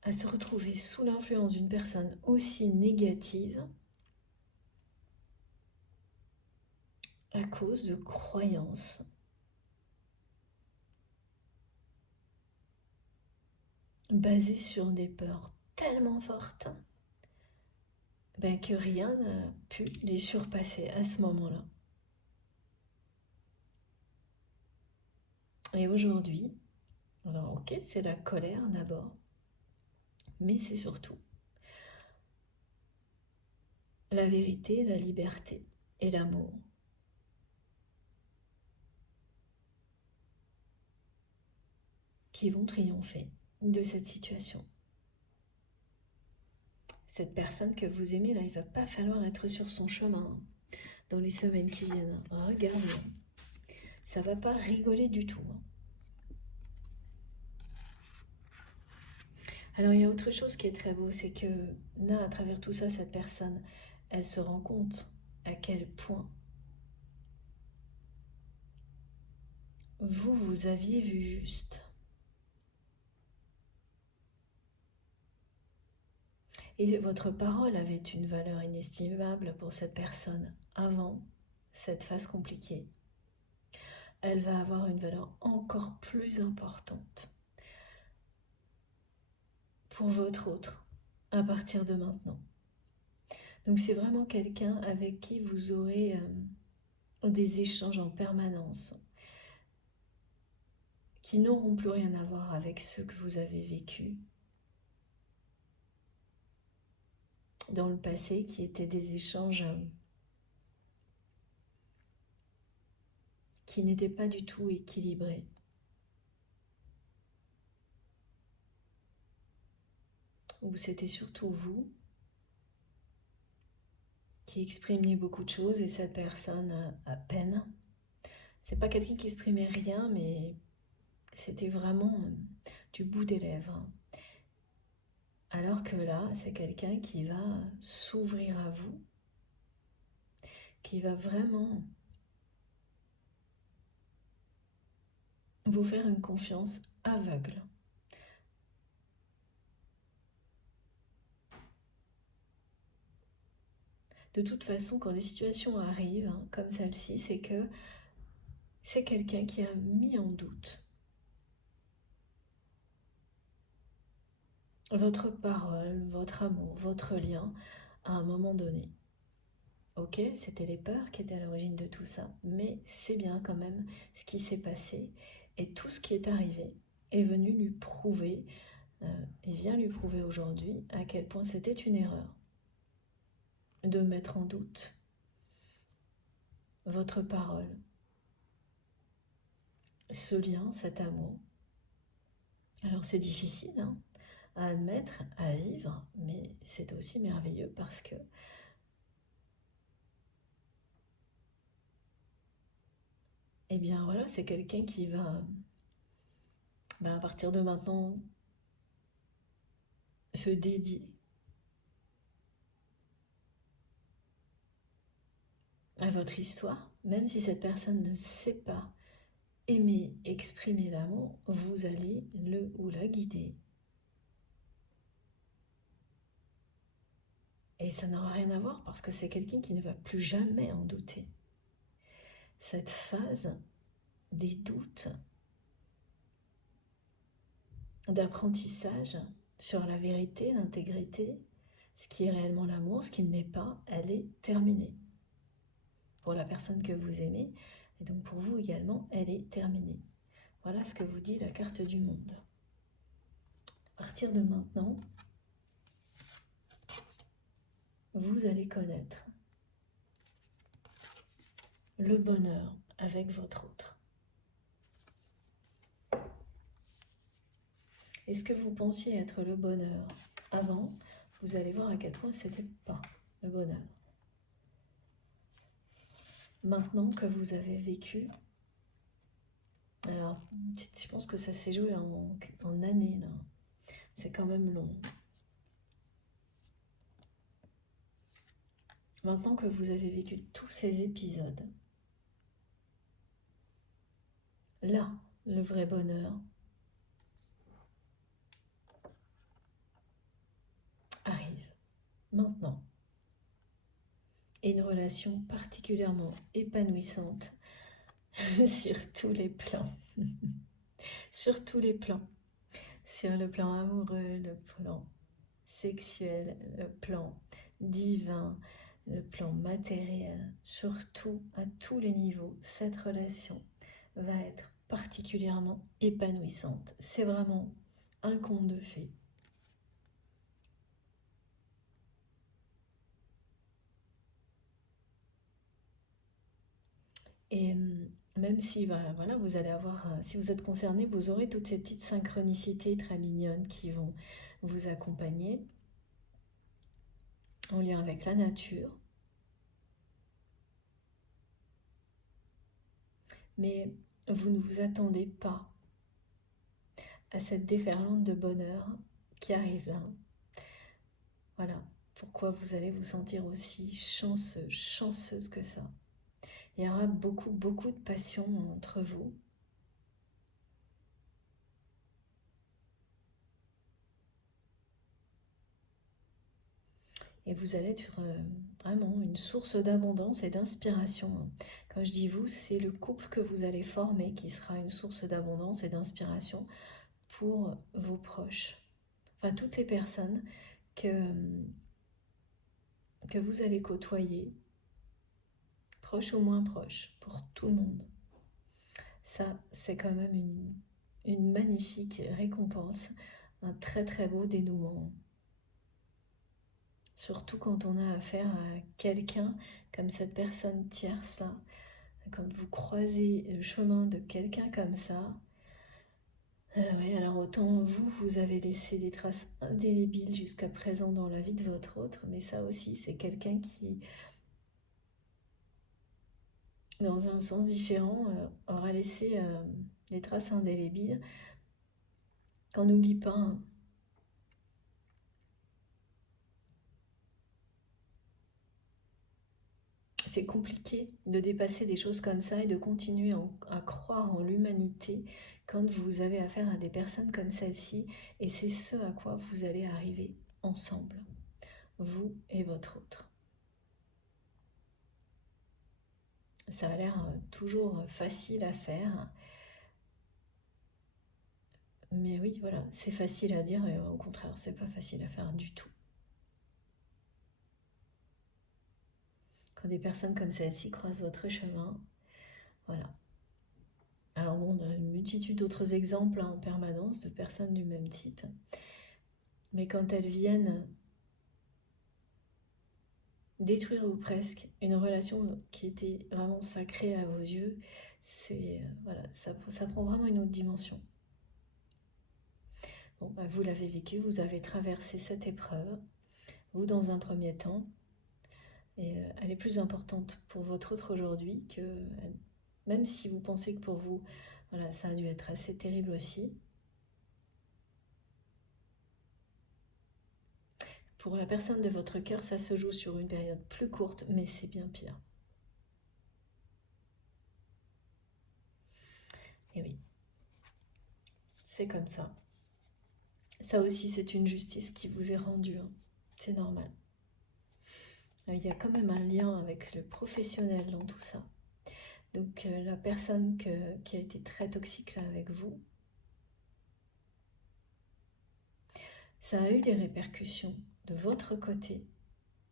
à se retrouver sous l'influence d'une personne aussi négative à cause de croyances basées sur des peurs tellement fortes que rien n'a pu les surpasser à ce moment-là. Et aujourd'hui, alors ok, c'est la colère d'abord, mais c'est surtout la vérité, la liberté et l'amour. Qui vont triompher de cette situation. Cette personne que vous aimez, là, il ne va pas falloir être sur son chemin dans les semaines qui viennent. Regardez, ça ne va pas rigoler du tout. Alors, il y a autre chose qui est très beau, c'est que là, à travers tout ça, cette personne, elle se rend compte à quel point vous aviez vu juste. Et votre parole avait une valeur inestimable pour cette personne avant cette phase compliquée. Elle va avoir une valeur encore plus importante pour votre autre à partir de maintenant. Donc c'est vraiment quelqu'un avec qui vous aurez des échanges en permanence qui n'auront plus rien à voir avec ceux que vous avez vécus dans le passé, qui étaient des échanges qui n'étaient pas du tout équilibrés. Où c'était surtout vous qui exprimiez beaucoup de choses et cette personne à peine. C'est pas quelqu'un qui exprimait rien, mais c'était vraiment du bout des lèvres. Alors que là, c'est quelqu'un qui va s'ouvrir à vous, qui va vraiment vous faire une confiance aveugle. De toute façon, quand des situations arrivent, comme celle-ci, c'est que c'est quelqu'un qui a mis en doute votre parole, votre amour, votre lien à un moment donné. Ok, c'était les peurs qui étaient à l'origine de tout ça, mais c'est bien quand même ce qui s'est passé et tout ce qui est arrivé est venu lui prouver, et vient lui prouver aujourd'hui à quel point c'était une erreur de mettre en doute votre parole, ce lien, cet amour. Alors c'est difficile hein, à admettre, à vivre, mais c'est aussi merveilleux parce que, eh bien voilà, c'est quelqu'un qui va, à partir de maintenant, se dédier à votre histoire, même si cette personne ne sait pas aimer, exprimer l'amour, vous allez le ou la guider. Et ça n'aura rien à voir parce que c'est quelqu'un qui ne va plus jamais en douter. Cette phase des doutes, d'apprentissage sur la vérité, l'intégrité, ce qui est réellement l'amour, ce qui ne l'est pas, elle est terminée. Pour la personne que vous aimez, et donc pour vous également, elle est terminée. Voilà ce que vous dit la carte du monde. À partir de maintenant, vous allez connaître le bonheur avec votre autre. Est-ce que vous pensiez être le bonheur avant? Vous allez voir à quel point c'était pas le bonheur. Maintenant que vous avez vécu, alors je pense que ça s'est joué en années là, c'est quand même long. Maintenant que vous avez vécu tous ces épisodes, là, le vrai bonheur arrive, maintenant. Et une relation particulièrement épanouissante sur tous les plans. Sur tous les plans. Sur le plan amoureux, le plan sexuel, le plan divin, le plan matériel, surtout à tous les niveaux, cette relation va être particulièrement épanouissante. C'est vraiment un conte de fées. Et même si voilà, vous allez avoir, si vous êtes concerné, vous aurez toutes ces petites synchronicités très mignonnes qui vont vous accompagner en lien avec la nature. Mais vous ne vous attendez pas à cette déferlante de bonheur qui arrive là. Voilà pourquoi vous allez vous sentir aussi chanceux, chanceuse que ça. Il y aura beaucoup, beaucoup de passion entre vous. Et vous allez être vraiment une source d'abondance et d'inspiration. Quand je dis vous, c'est le couple que vous allez former qui sera une source d'abondance et d'inspiration pour vos proches. Enfin, toutes les personnes que vous allez côtoyer, proches ou moins proches, pour tout le monde. Ça, c'est quand même une magnifique récompense, un très très beau dénouement. Surtout quand on a affaire à quelqu'un comme cette personne tierce là, quand vous croisez le chemin de quelqu'un comme ça, ouais, alors autant vous avez laissé des traces indélébiles jusqu'à présent dans la vie de votre autre, mais ça aussi c'est quelqu'un qui, dans un sens différent, aura laissé des traces indélébiles, qu'on n'oublie pas. Hein. C'est compliqué de dépasser des choses comme ça et de continuer à croire en l'humanité quand vous avez affaire à des personnes comme celle-ci. Et c'est ce à quoi vous allez arriver ensemble, vous et votre autre. Ça a l'air toujours facile à faire. Mais oui, voilà, c'est facile à dire et au contraire, c'est pas facile à faire du tout. quand des personnes comme celle-ci croisent votre chemin. Voilà. Alors bon, on a une multitude d'autres exemples en permanence de personnes du même type. Mais quand elles viennent détruire ou presque une relation qui était vraiment sacrée à vos yeux, voilà, ça prend vraiment une autre dimension. Bon, bah, vous l'avez vécu, vous avez traversé cette épreuve, vous dans un premier temps, et elle est plus importante pour votre autre aujourd'hui que même si vous pensez que pour vous, voilà, ça a dû être assez terrible aussi. Pour la personne de votre cœur, ça se joue sur une période plus courte, mais c'est bien pire. Et oui, c'est comme ça. Ça aussi, c'est une justice qui vous est rendue, hein. C'est normal. Il y a quand même un lien avec le professionnel dans tout ça. Donc la personne qui a été très toxique là avec vous, ça a eu des répercussions de votre côté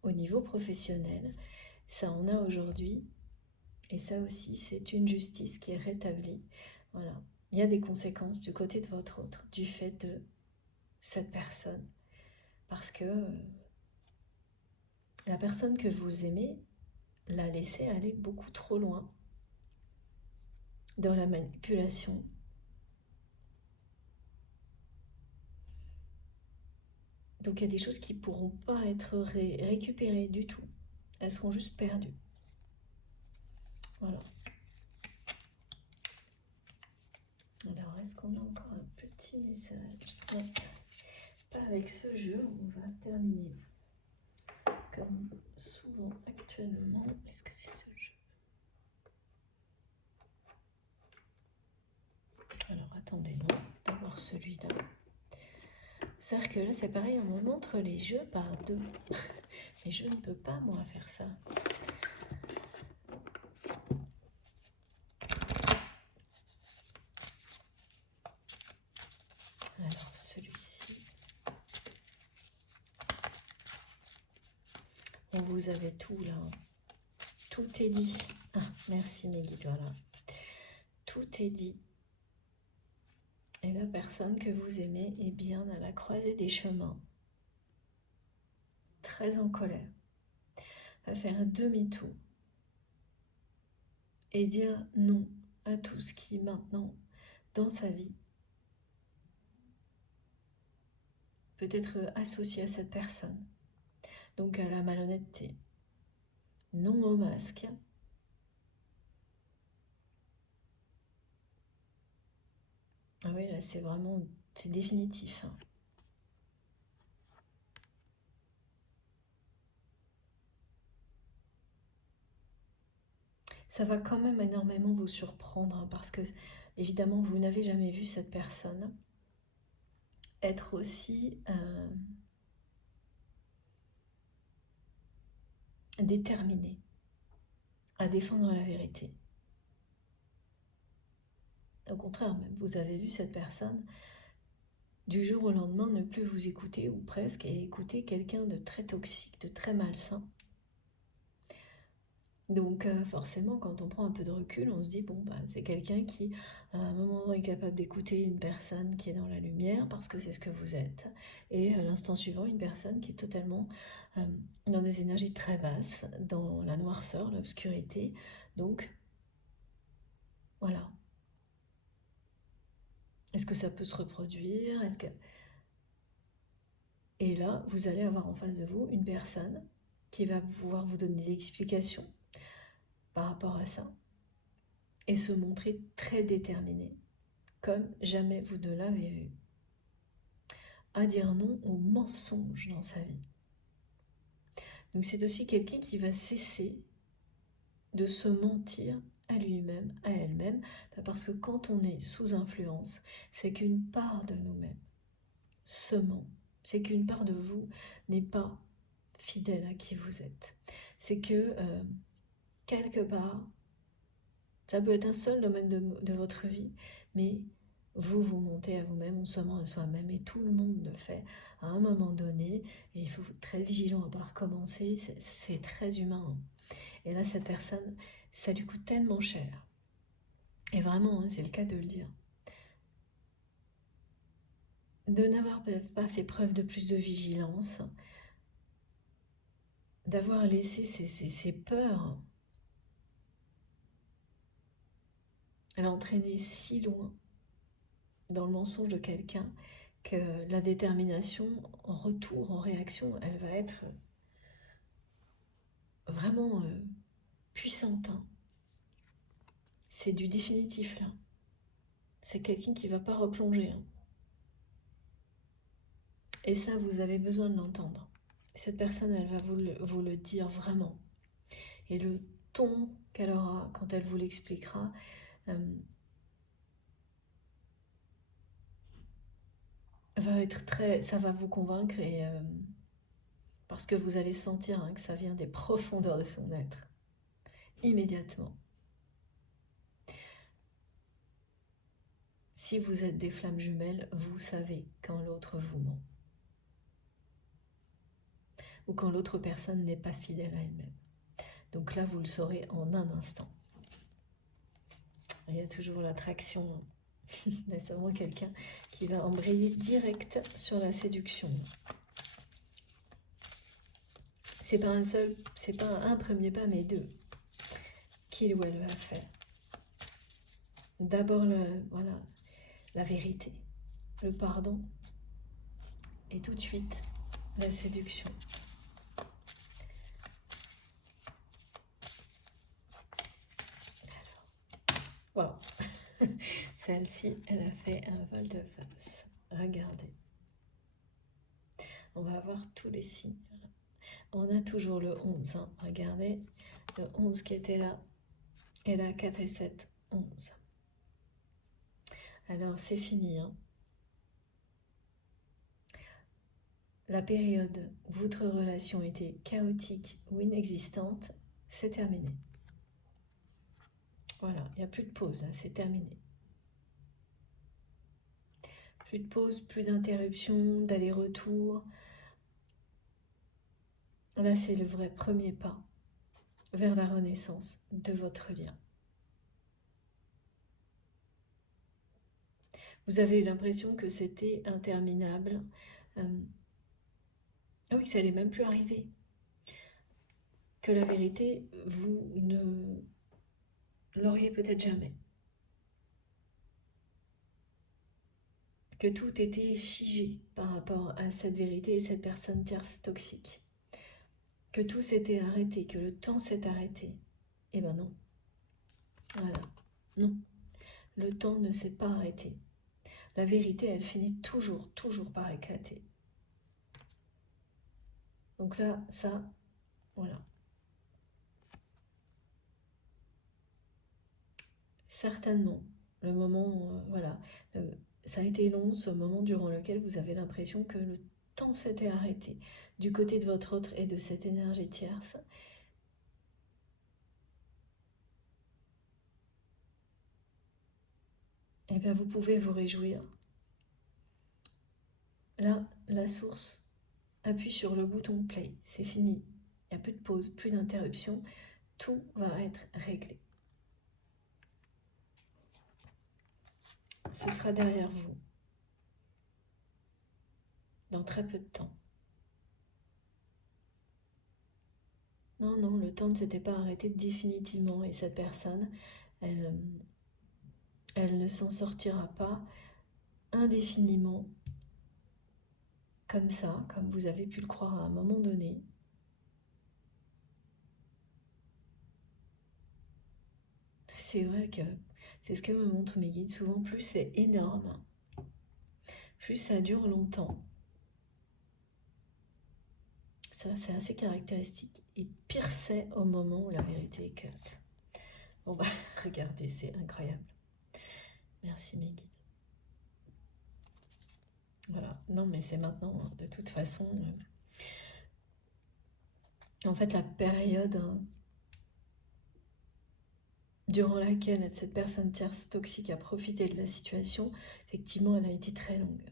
au niveau professionnel. Ça en a aujourd'hui. Et ça aussi, c'est une justice qui est rétablie. Voilà. Il y a des conséquences du côté de votre autre, du fait de cette personne. Parce que la personne que vous aimez l'a laissé aller beaucoup trop loin dans la manipulation. Donc il y a des choses qui ne pourront pas être récupérées du tout. Elles seront juste perdues. Voilà. Alors, est-ce qu'on a encore un petit message? Non, pas avec ce jeu. On va terminer comme souvent actuellement. Est-ce que c'est ce jeu? Alors, attendez, non. D'abord celui-là. C'est-à-dire que là, c'est pareil, on me montre les jeux par deux. Mais je ne peux pas, moi, faire ça. Alors, celui-ci. On vous avait tout, là. Tout est dit. Ah, merci, mes guides, voilà. Tout est dit. Et la personne que vous aimez est bien à la croisée des chemins. Très en colère. Va faire un demi-tour. Et dire non à tout ce qui, maintenant, dans sa vie, peut être associé à cette personne. Donc à la malhonnêteté. Non au masque. Ah oui, là, c'est vraiment, c'est définitif. Ça va quand même énormément vous surprendre, hein, parce que, évidemment, vous n'avez jamais vu cette personne être aussi déterminée à défendre la vérité. Au contraire, même, vous avez vu cette personne du jour au lendemain ne plus vous écouter, ou presque, et écouter quelqu'un de très toxique, de très malsain. Donc forcément, quand on prend un peu de recul, on se dit, bon, bah, c'est quelqu'un qui, à un moment, est capable d'écouter une personne qui est dans la lumière, parce que c'est ce que vous êtes, et à l'instant suivant, une personne qui est totalement dans des énergies très basses, dans la noirceur, l'obscurité. Donc, voilà. Est-ce que ça peut se reproduire? Et là, vous allez avoir en face de vous une personne qui va pouvoir vous donner des explications par rapport à ça, et se montrer très déterminée, comme jamais vous ne l'avez vu, à dire non aux mensonges dans sa vie. Donc c'est aussi quelqu'un qui va cesser de se mentir à lui-même, à elle-même, parce que quand on est sous influence, c'est qu'une part de nous-mêmes se ment, c'est qu'une part de vous n'est pas fidèle à qui vous êtes. C'est que quelque part, ça peut être un seul domaine de votre vie, mais vous mentez à vous-même, on se ment à soi-même, et tout le monde le fait à un moment donné, et il faut être très vigilant à ne pas recommencer, c'est très humain. Et là, cette personne, ça lui coûte tellement cher. Et vraiment, hein, c'est le cas de le dire. De n'avoir pas fait preuve de plus de vigilance, d'avoir laissé ses peurs l'entraîner si loin dans le mensonge de quelqu'un que la détermination en retour, en réaction, elle va être vraiment puissante. Hein. C'est du définitif là. C'est quelqu'un qui ne va pas replonger. Hein. Et ça, vous avez besoin de l'entendre. Cette personne, elle va vous le dire vraiment. Et le ton qu'elle aura quand elle vous l'expliquera, va être ça va vous convaincre et parce que vous allez sentir hein, que ça vient des profondeurs de son être, immédiatement. Si vous êtes des flammes jumelles, vous savez quand l'autre vous ment. Ou quand l'autre personne n'est pas fidèle à elle-même. Donc là, vous le saurez en un instant. Il y a toujours l'attraction. Mais c'est vraiment quelqu'un qui va embrayer direct sur la séduction. C'est pas c'est pas un premier pas, mais deux. Qu'il ou elle va faire. D'abord, voilà, la vérité, le pardon, et tout de suite, la séduction. Wow. Celle-ci, elle a fait un volte-face. Regardez. On va avoir tous les signes. On a toujours le 11. Hein. Regardez, le 11 qui était là. Et là, 4 et 7, 11. Alors, c'est fini. Hein. La période où votre relation était chaotique ou inexistante, c'est terminé. Voilà, il n'y a plus de pause, c'est terminé. Plus de pause, plus d'interruption, d'aller-retour. Là, c'est le vrai premier pas vers la renaissance de votre lien. Vous avez eu l'impression que c'était interminable. Oui, ça n'allait même plus arriver. Que la vérité, vous ne l'auriez peut-être jamais. Que tout était figé par rapport à cette vérité et cette personne tierce toxique. Que tout s'était arrêté, que le temps s'est arrêté. Eh ben non. Voilà. Non. Le temps ne s'est pas arrêté. La vérité, elle finit toujours par éclater. Donc là, ça, voilà. Certainement, le moment, voilà, ça a été long, ce moment durant lequel vous avez l'impression que le temps s'était arrêté du côté de votre autre et de cette énergie tierce. Eh bien, vous pouvez vous réjouir. Là, la source appuie sur le bouton play, c'est fini. Il n'y a plus de pause, plus d'interruption, tout va être réglé. Ce sera derrière vous, dans très peu de temps. Non, non, le temps ne s'était pas arrêté définitivement et cette personne, elle ne s'en sortira pas indéfiniment comme ça, comme vous avez pu le croire à un moment donné. C'est vrai que c'est ce que me montrent mes guides. Souvent, plus c'est énorme, plus ça dure longtemps. Ça, c'est assez caractéristique. Et pire c'est au moment où la vérité éclate. Bon bah, regardez, c'est incroyable. Merci mes guides. Voilà, non mais c'est maintenant, hein. De toute façon. En fait, la période durant laquelle cette personne tierce toxique a profité de la situation, effectivement, elle a été très longue.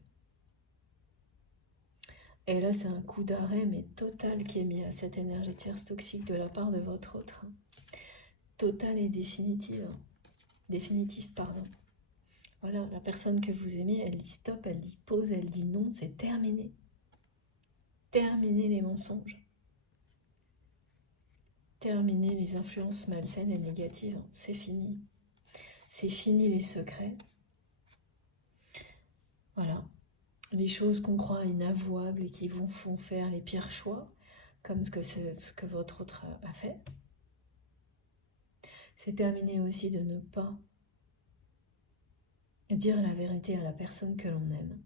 Et là, c'est un coup d'arrêt, mais total, qui est mis à cette énergie tierce toxique de la part de votre autre. Total et définitive. Définitive, pardon. Voilà, la personne que vous aimez, elle dit stop, elle dit pause, elle dit non, c'est terminé. Terminez les mensonges. Terminez les influences malsaines et négatives. C'est fini. C'est fini les secrets. Voilà. Les choses qu'on croit inavouables et qui vous font faire les pires choix, comme ce que votre autre a fait. C'est terminé aussi de ne pas dire la vérité à la personne que l'on aime,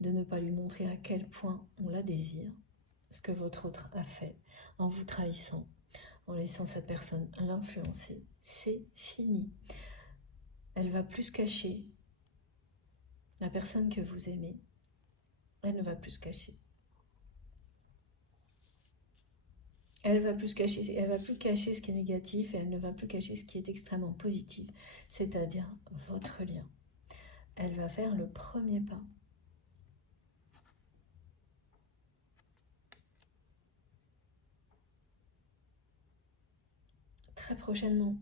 de ne pas lui montrer à quel point on la désire, ce que votre autre a fait en vous trahissant, en laissant cette personne l'influencer. C'est fini. Elle va plus se cacher. La personne que vous aimez, elle ne va plus se cacher. Elle va plus cacher, elle va plus cacher ce qui est négatif et elle ne va plus cacher ce qui est extrêmement positif, c'est-à-dire votre lien. Elle va faire le premier pas. Très prochainement.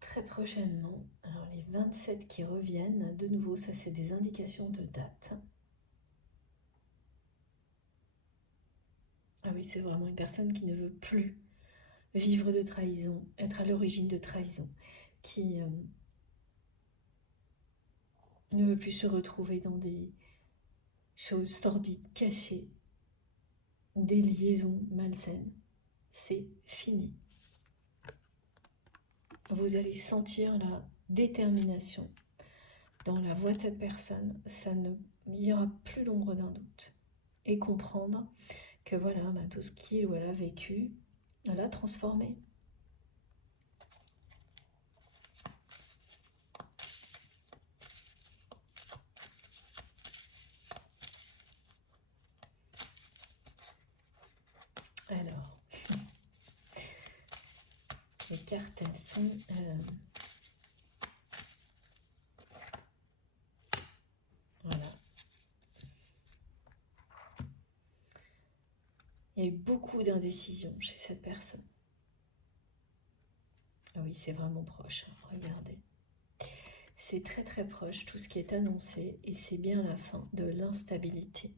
Très prochainement. Alors les 27 qui reviennent, de nouveau, ça c'est des indications de date. Ah oui, c'est vraiment une personne qui ne veut plus vivre de trahison, être à l'origine de trahison, qui ne veut plus se retrouver dans des choses sordides, cachées, des liaisons malsaines. C'est fini. Vous allez sentir la détermination dans la voix de cette personne. Il n'y aura plus l'ombre d'un doute. Et comprendre que voilà, tout ce qu'il ou elle a vécu, elle a transformé. Alors, les cartes, elles sont... voilà. Il y a eu beaucoup d'indécision chez cette personne. Ah oui, c'est vraiment proche, hein, regardez. C'est très très proche, tout ce qui est annoncé, et c'est bien la fin de l'instabilité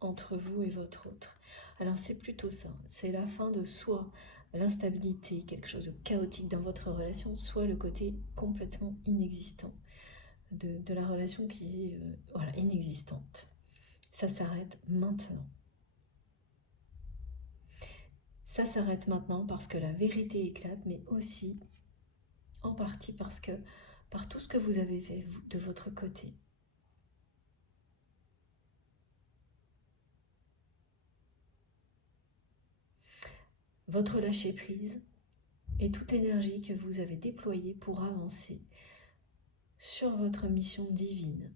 entre vous et votre autre. Alors c'est plutôt ça, c'est la fin de soit l'instabilité, quelque chose de chaotique dans votre relation, soit le côté complètement inexistant de la relation qui est voilà, inexistante. Ça s'arrête maintenant. Ça s'arrête maintenant parce que la vérité éclate, mais aussi en partie parce que par tout ce que vous avez fait vous, de votre côté. Votre lâcher-prise et toute l'énergie que vous avez déployée pour avancer sur votre mission divine.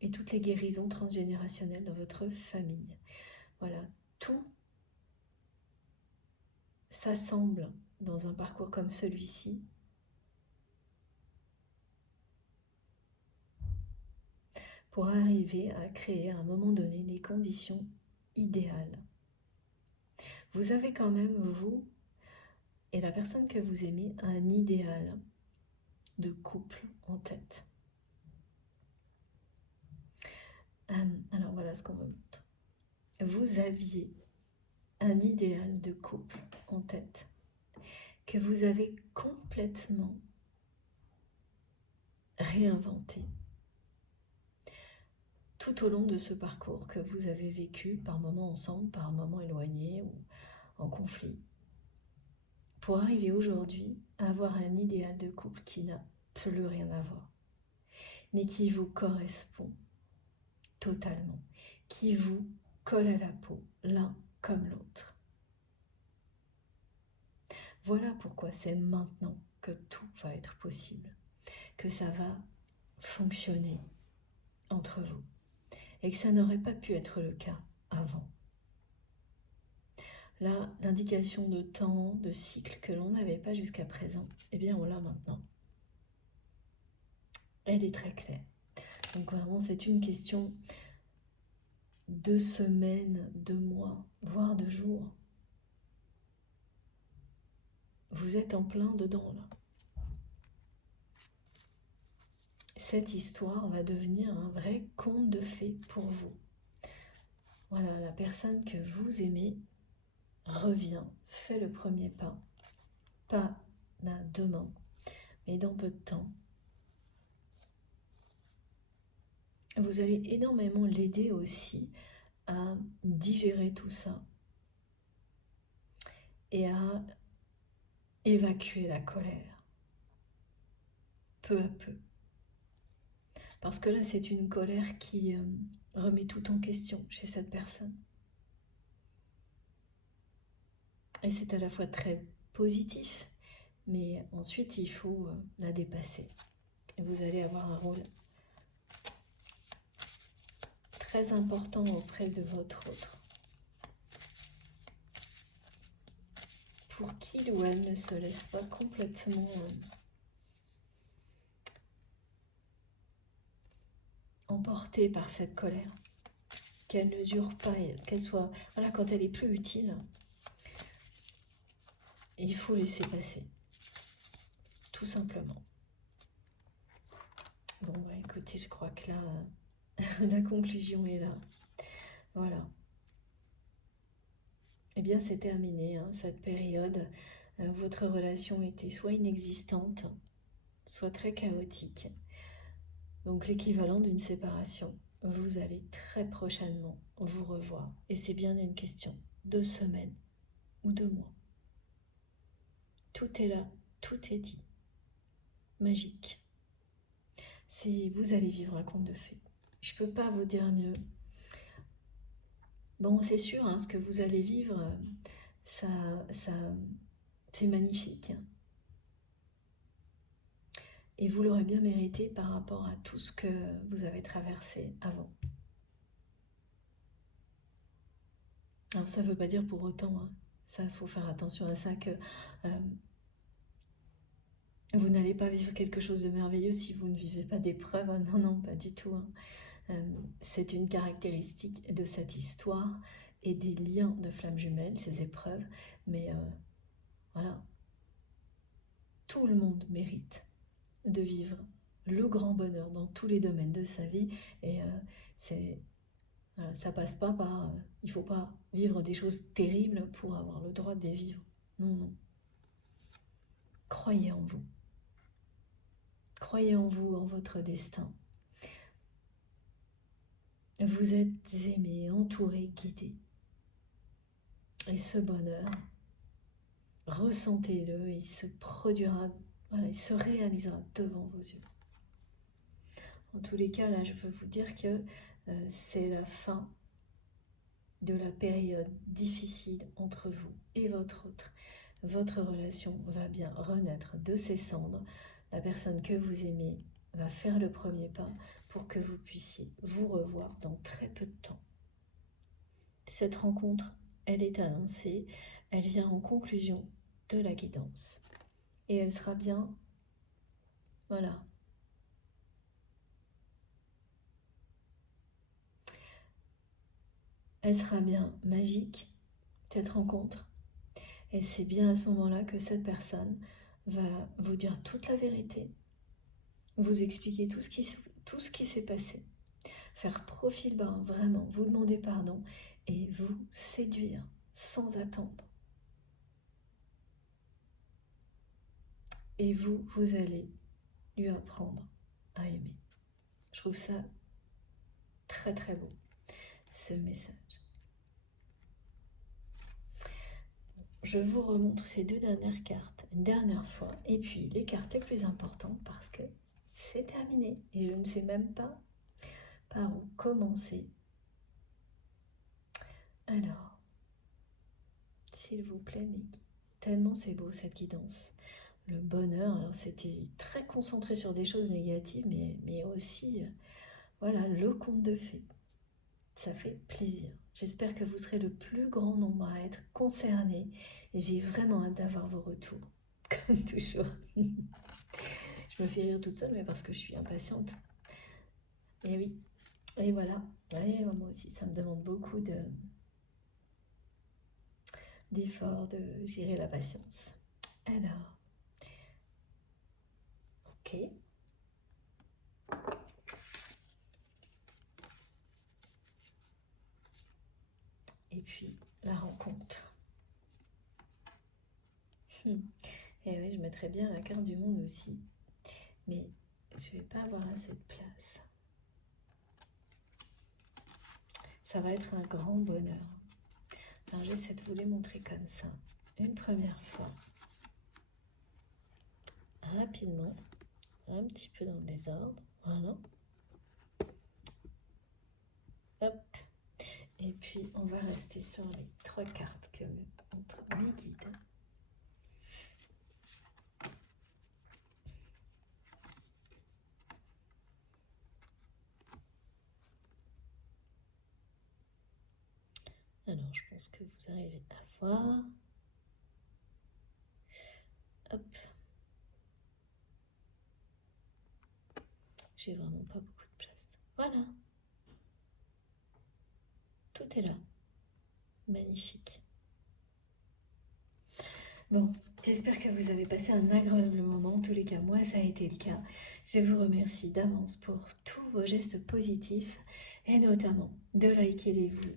Et toutes les guérisons transgénérationnelles dans votre famille. Voilà, tout s'assemble dans un parcours comme celui-ci pour arriver à créer à un moment donné les conditions idéales. Vous avez quand même, vous et la personne que vous aimez, un idéal de couple en tête. Alors voilà ce qu'on me montre. Vous aviez un idéal de couple en tête que vous avez complètement réinventé tout au long de ce parcours que vous avez vécu par moments ensemble, par moments éloignés ou en conflit, pour arriver aujourd'hui à avoir un idéal de couple qui n'a plus rien à voir, mais qui vous correspond totalement, qui vous colle à la peau, l'un comme l'autre. Voilà pourquoi c'est maintenant que tout va être possible, que ça va fonctionner entre vous, et que ça n'aurait pas pu être le cas avant. Là, l'indication de temps, de cycle que l'on n'avait pas jusqu'à présent, eh bien on l'a maintenant. elle est très claire. Donc vraiment, c'est une question de semaines, de mois, voire de jours. Vous êtes en plein dedans là. Cette histoire va devenir un vrai conte de fées pour vous. Voilà, la personne que vous aimez revient, fait le premier pas, pas demain, mais dans peu de temps. Vous allez énormément l'aider aussi à digérer tout ça et à évacuer la colère, peu à peu. Parce que là, c'est une colère qui remet tout en question chez cette personne. Et c'est à la fois très positif, mais ensuite il faut la dépasser. Et vous allez avoir un rôle très important auprès de votre autre, pour qu'il ou elle ne se laisse pas complètement emporter par cette colère, qu'elle ne dure pas, qu'elle soit, voilà, quand elle est plus utile, il faut laisser passer, tout simplement. Bon, bah, écoutez, je crois que là, la conclusion est là. Voilà. Eh bien, c'est terminé, hein, cette période. Votre relation était soit inexistante, soit très chaotique. Donc l'équivalent d'une séparation. Vous allez très prochainement vous revoir. Et c'est bien une question de semaines ou de mois. Tout est là, tout est dit. Magique. Vous allez vivre un conte de fées. Je ne peux pas vous dire mieux. Bon, c'est sûr, hein, ce que vous allez vivre, ça, c'est magnifique. Et vous l'aurez bien mérité par rapport à tout ce que vous avez traversé avant. Alors ça ne veut pas dire pour autant, hein, ça faut faire attention à ça, que vous n'allez pas vivre quelque chose de merveilleux si vous ne vivez pas d'épreuves. Non, non, pas du tout. Hein. C'est une caractéristique de cette histoire et des liens de flammes jumelles, ces épreuves. Mais voilà, tout le monde mérite de vivre le grand bonheur dans tous les domaines de sa vie. Et voilà, ça passe pas par... il faut pas vivre des choses terribles pour avoir le droit de les vivre. Non, non. Croyez en vous. Croyez en vous, en votre destin. Vous êtes aimé, entouré, guidé. Et ce bonheur, ressentez-le, il se produira, voilà, il se réalisera devant vos yeux. En tous les cas, là, je peux vous dire que c'est la fin de la période difficile entre vous et votre autre. Votre relation va bien renaître de ses cendres. La personne que vous aimez va faire le premier pas pour que vous puissiez vous revoir dans très peu de temps. Cette rencontre, elle est annoncée, elle vient en conclusion de la guidance. Et elle sera bien, voilà. Elle sera bien magique, cette rencontre. Et c'est bien à ce moment-là que cette personne va vous dire toute la vérité, vous expliquer tout ce qui s'est passé, faire profil bas, vraiment, vous demander pardon et vous séduire sans attendre. Et vous allez lui apprendre à aimer. Je trouve ça très très beau, ce message. Je vous remontre ces deux dernières cartes une dernière fois, et puis les cartes les plus importantes parce que c'est terminé et je ne sais même pas par où commencer. Alors, s'il vous plaît, Mickey, tellement c'est beau cette guidance. Le bonheur, alors c'était très concentré sur des choses négatives, mais aussi, voilà, le conte de fées. Ça fait plaisir. J'espère que vous serez le plus grand nombre à être concernés et j'ai vraiment hâte d'avoir vos retours, comme toujours. Je me fais rire toute seule, mais parce que je suis impatiente. Et oui, et voilà. Et moi aussi, ça me demande beaucoup d'efforts, de gérer la patience. Alors, ok. Et puis, la rencontre. Et oui, je mettrais bien la carte du monde aussi. Mais je vais pas avoir assez de place. Ça va être un grand bonheur. Alors, j'essaie de vous les montrer comme ça. Une première fois. Rapidement. Un petit peu dans le désordre. Voilà. Hop. Et puis, on va rester sur les 3 cartes que me montrent mes guides. Alors, je pense que vous arrivez à voir. Hop. J'ai vraiment pas beaucoup de place. Voilà. Tout est là. Magnifique. Bon, j'espère que vous avez passé un agréable moment. En tous les cas, moi, ça a été le cas. Je vous remercie d'avance pour tous vos gestes positifs et notamment de liker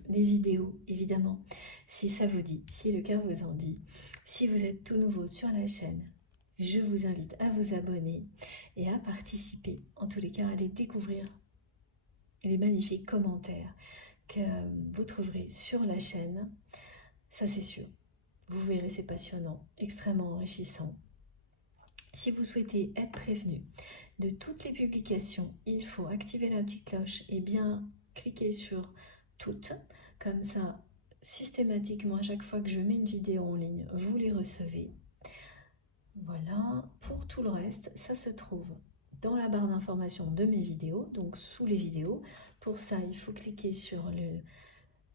les vidéos, évidemment, si ça vous dit, si le cœur vous en dit. Si vous êtes tout nouveau sur la chaîne, je vous invite à vous abonner et à participer. En tous les cas, à aller découvrir les magnifiques commentaires que vous trouverez sur la chaîne. Ça, c'est sûr. Vous verrez, c'est passionnant, extrêmement enrichissant. Si vous souhaitez être prévenu de toutes les publications, il faut activer la petite cloche et bien cliquer sur toutes. Comme ça, systématiquement, à chaque fois que je mets une vidéo en ligne, vous les recevez. Voilà. Pour tout le reste, ça se trouve dans la barre d'information de mes vidéos, donc sous les vidéos. Pour ça, il faut cliquer sur le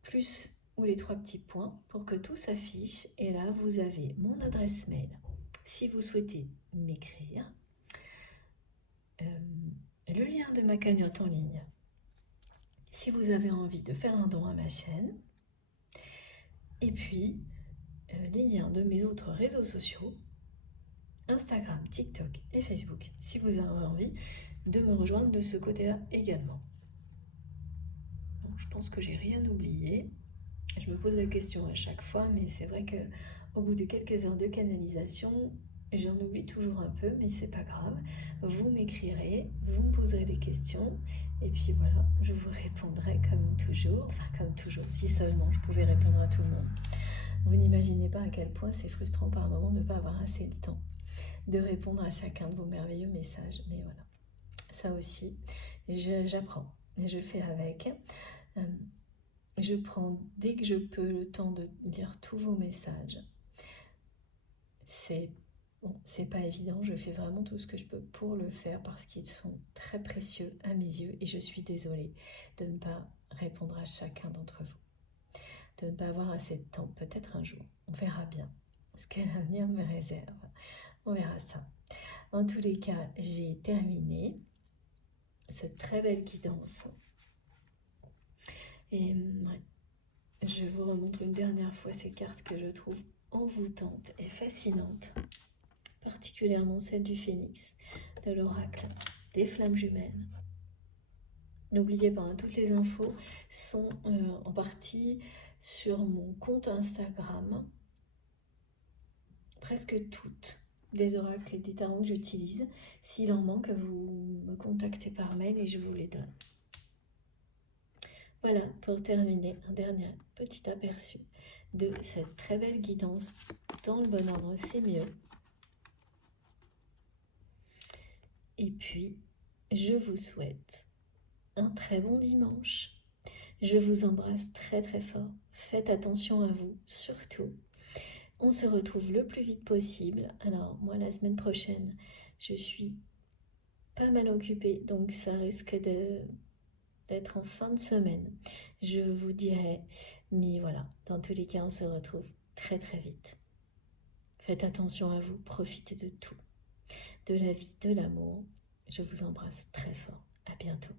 plus ou les 3 petits points pour que tout s'affiche. Et là, vous avez mon adresse mail. Si vous souhaitez m'écrire, le lien de ma cagnotte en ligne. Si vous avez envie de faire un don à ma chaîne. Et puis, les liens de mes autres réseaux sociaux, Instagram, TikTok et Facebook, si vous avez envie de me rejoindre de ce côté-là également. Donc, je pense que j'ai rien oublié. Je me pose la question à chaque fois, mais c'est vrai que au bout de quelques heures de canalisation, j'en oublie toujours un peu, mais c'est pas grave. Vous m'écrirez, vous me poserez des questions, et puis voilà, je vous répondrai comme toujours. Enfin, comme toujours, si seulement je pouvais répondre à tout le monde. Vous n'imaginez pas à quel point c'est frustrant par moment de ne pas avoir assez le temps de répondre à chacun de vos merveilleux messages. Mais voilà, ça aussi, j'apprends et je fais avec. Je prends dès que je peux le temps de lire tous vos messages. C'est pas évident, je fais vraiment tout ce que je peux pour le faire parce qu'ils sont très précieux à mes yeux et je suis désolée de ne pas répondre à chacun d'entre vous, de ne pas avoir assez de temps, peut-être un jour, on verra bien ce que l'avenir me réserve, on verra ça. En tous les cas, j'ai terminé cette très belle guidance et je vous remontre une dernière fois ces cartes que je trouve envoûtantes et fascinantes, particulièrement celle du phénix, de l'oracle des flammes jumelles. N'oubliez pas, toutes les infos sont en partie sur mon compte Instagram, presque toutes des oracles et des tarots que j'utilise. S'il en manque, vous me contactez par mail et je vous les donne. Voilà, pour terminer, un dernier petit aperçu de cette très belle guidance. Dans le bon ordre, c'est mieux. Et puis, je vous souhaite un très bon dimanche. Je vous embrasse très très fort. Faites attention à vous, surtout. On se retrouve le plus vite possible. Alors, moi, la semaine prochaine, je suis pas mal occupée, donc ça risque d'être en fin de semaine. Je vous dirai, mais voilà, dans tous les cas, on se retrouve très très vite. Faites attention à vous, profitez de tout. de la vie, de l'amour. Je vous embrasse très fort. À bientôt.